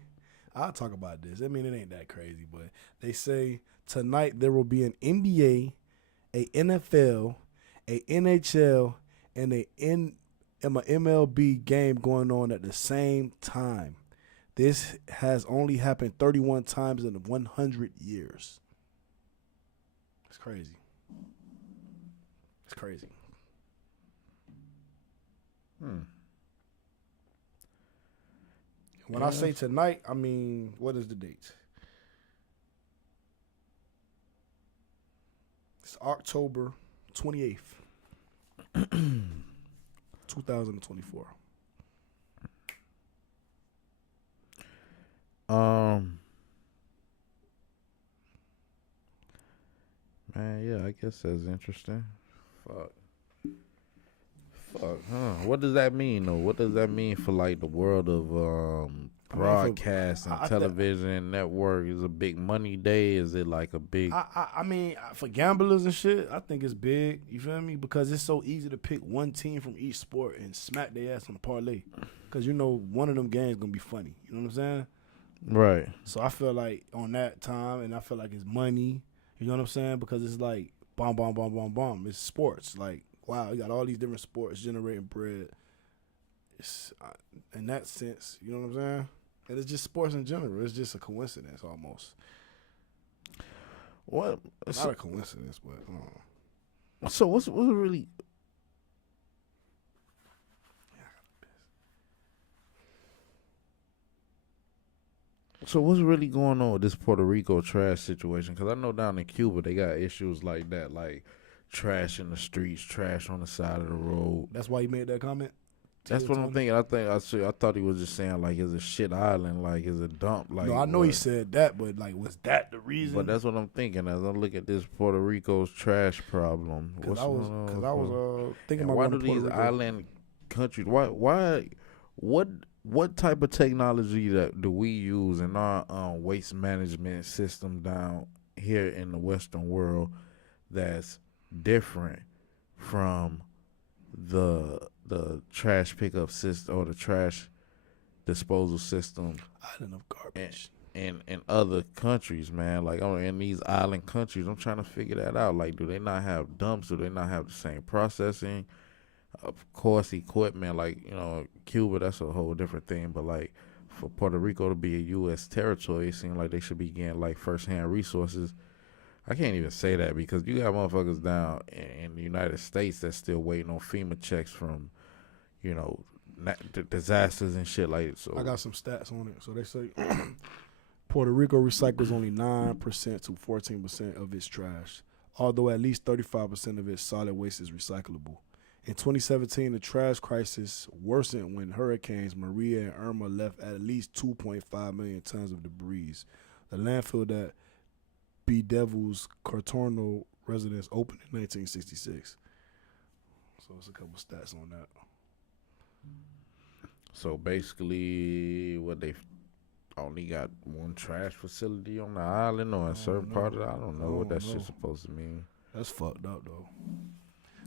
I'll talk about this. I mean, it ain't that crazy, but they say tonight there will be an NBA, a NFL, a NHL, and a MLB game going on at the same time. This has only happened 31 times in 100 years. It's crazy. It's crazy. When I say tonight, I mean, what is the date? It's October 28th, 2024. Man, yeah, I guess that's interesting. Fuck, huh? What does that mean, though? What does that mean for, like, the world of broadcast and television network? Is it a big money day? Is it, like, a big... I mean, for gamblers and shit, I think it's big. You feel me? Because it's so easy to pick one team from each sport and smack their ass on the parlay. Because, you know, one of them games going to be funny. You know what I'm saying? Right. So I feel like on that time, and I feel like it's money. You know what I'm saying? Because it's like, bomb, bomb, bomb, bomb, bomb. It's sports. Like, wow, you got all these different sports generating bread. It's in that sense, you know what I'm saying? And it's just sports in general. It's just a coincidence almost. What? Not a coincidence, but so what's really? So what's really going on with this Puerto Rico trash situation? Because I know down in Cuba they got issues like that, like trash in the streets, trash on the side of the road. That's why you made that comment? That's what I'm thinking. I thought he was just saying, like, it's a shit island, like, it's a dump. Like, no, I know he said that, but, like, was that the reason? But that's what I'm thinking as I look at this Puerto Rico's trash problem. Because I was thinking about why do these island countries? What type of technology do we use in our waste management system down here in the Western world that's different from the trash pickup system or the trash disposal system island of garbage in other countries, man? Like, in these island countries, I'm trying to figure that out. Like, do they not have dumps? Do they not have the same processing? Of course, equipment. Like, you know, Cuba, that's a whole different thing. But, like, for Puerto Rico to be a U.S. territory, it seems like they should be getting, like, first-hand resources. I can't even say that because you got motherfuckers down in the United States that's still waiting on FEMA checks from, you know, disasters and shit like that. So I got some stats on it. So they say Puerto Rico recycles only 9% to 14% of its trash, although at least 35% of its solid waste is recyclable. In 2017, the trash crisis worsened when hurricanes Maria and Irma left at least 2.5 million tons of debris. The landfill that bedevils Cartorno residents opened in 1966. So it's a couple stats on that. So basically, what they only got one trash facility on the island or a certain part of it? I don't know what that shit's supposed to mean. That's fucked up, though.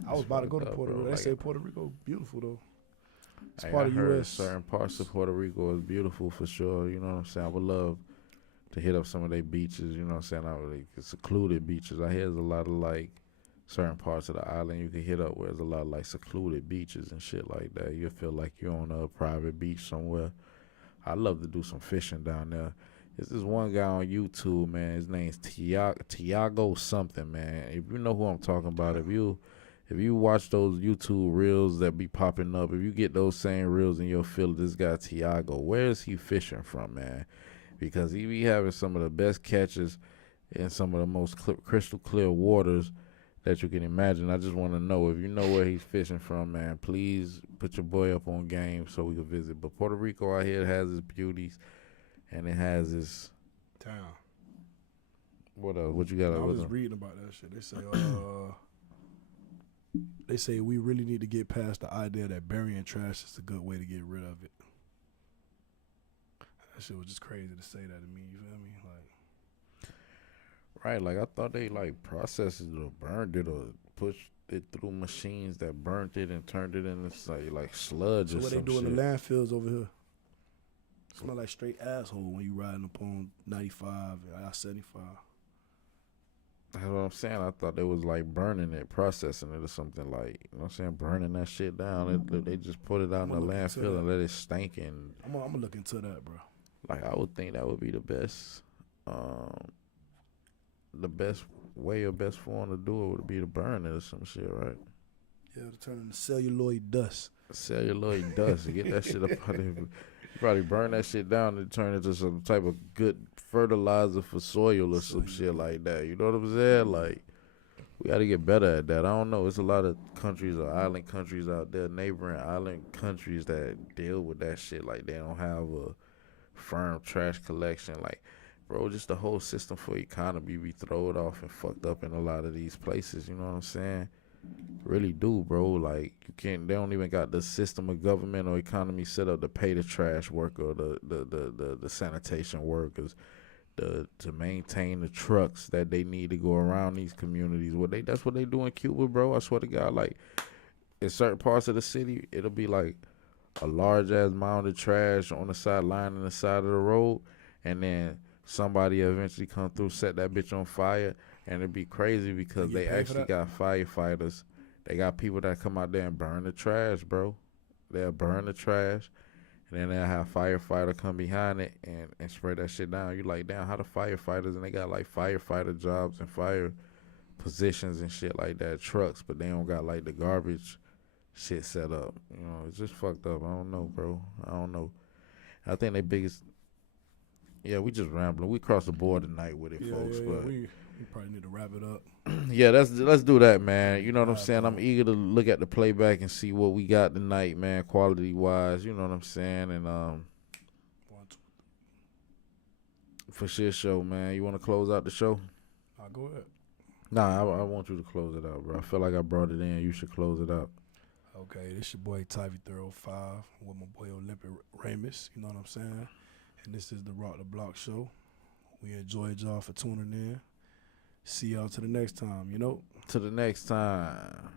I was about to go to Puerto Rico. They say Puerto Rico beautiful, though. It's part of U.S. Certain parts of Puerto Rico is beautiful for sure. You know what I'm saying? I would love to hit up some of their beaches. You know what I'm saying? Like secluded beaches. I hear there's a lot of like certain parts of the island you can hit up where there's a lot of like secluded beaches and shit like that. You feel like you're on a private beach somewhere. I'd love to do some fishing down there. There's this one guy on YouTube, man. His name's Tiago something, man. If you know who I'm talking about, if you watch those YouTube reels that be popping up, if you get those same reels and you'll feel this guy Tiago, where is he fishing from, man? Because he be having some of the best catches in some of the most crystal clear waters that you can imagine. I just want to know, if you know where he's fishing from, man, please put your boy up on game so we can visit. But Puerto Rico out here has its beauties, and it has its town. What else? What you got? I was reading about that shit. They say we really need to get past the idea that burying trash is a good way to get rid of it. That shit was just crazy to say that to me. You feel me? Right, like I thought they like processed it or burned it or pushed it through machines that burnt it and turned it into like sludge or some shit. So what they do in the landfills over here? Smell like straight asshole when you riding up on 95 and I-75. That's what I'm saying. I thought they was like burning it, processing it or something, like, you know what I'm saying, burning that shit down. They just put it out in the landfill and let it stink. And I'm gonna look into that, bro. Like, I would think that would be the best way or best form to do it would be to burn it or some shit, right? Yeah, to turn into celluloid dust. Celluloid dust. Get that shit up out of there. You probably burn that shit down and turn it into some type of good fertilizer for soil or some shit like that. You know what I'm saying? Like, we got to get better at that. I don't know. It's a lot of countries or island countries out there, neighboring island countries that deal with that shit. Like, they don't have a firm trash collection. Like, bro, just the whole system for economy be thrown off and fucked up in a lot of these places. You know what I'm saying? Really do, bro. Like, they don't even got the system of government or economy set up to pay the trash worker or the sanitation workers to maintain the trucks that they need to go around these communities. That's what they do in Cuba, bro. I swear to God, like, in certain parts of the city, it'll be like a large ass mound of trash on the side, lining the side of the road, and then somebody eventually come through, set that bitch on fire, and it'd be crazy because they actually got firefighters. They got people that come out there and burn the trash, bro. They'll burn the trash, and then they'll have firefighter come behind it and spray that shit down. You like, damn, how the firefighters, and they got like firefighter jobs and fire positions and shit like that, trucks, but they don't got like the garbage shit set up. You know, it's just fucked up. I don't know, bro. I don't know. I think they biggest... Yeah, we just rambling. We crossed the board tonight with it, folks. But we probably need to wrap it up. Yeah, let's do that, man. You know what I'm saying? I'm eager to look at the playback and see what we got tonight, man, quality wise. You know what I'm saying? And for shit show, man. You want to close out the show? Go ahead. Nah, I want you to close it out, bro. I feel like I brought it in. You should close it out. Okay, this your boy Tyvee 305 with my boy Olympic Ramus. You know what I'm saying? And this is the Rock the Block show. We enjoyed y'all for tuning in. See y'all to the next time, you know? To the next time.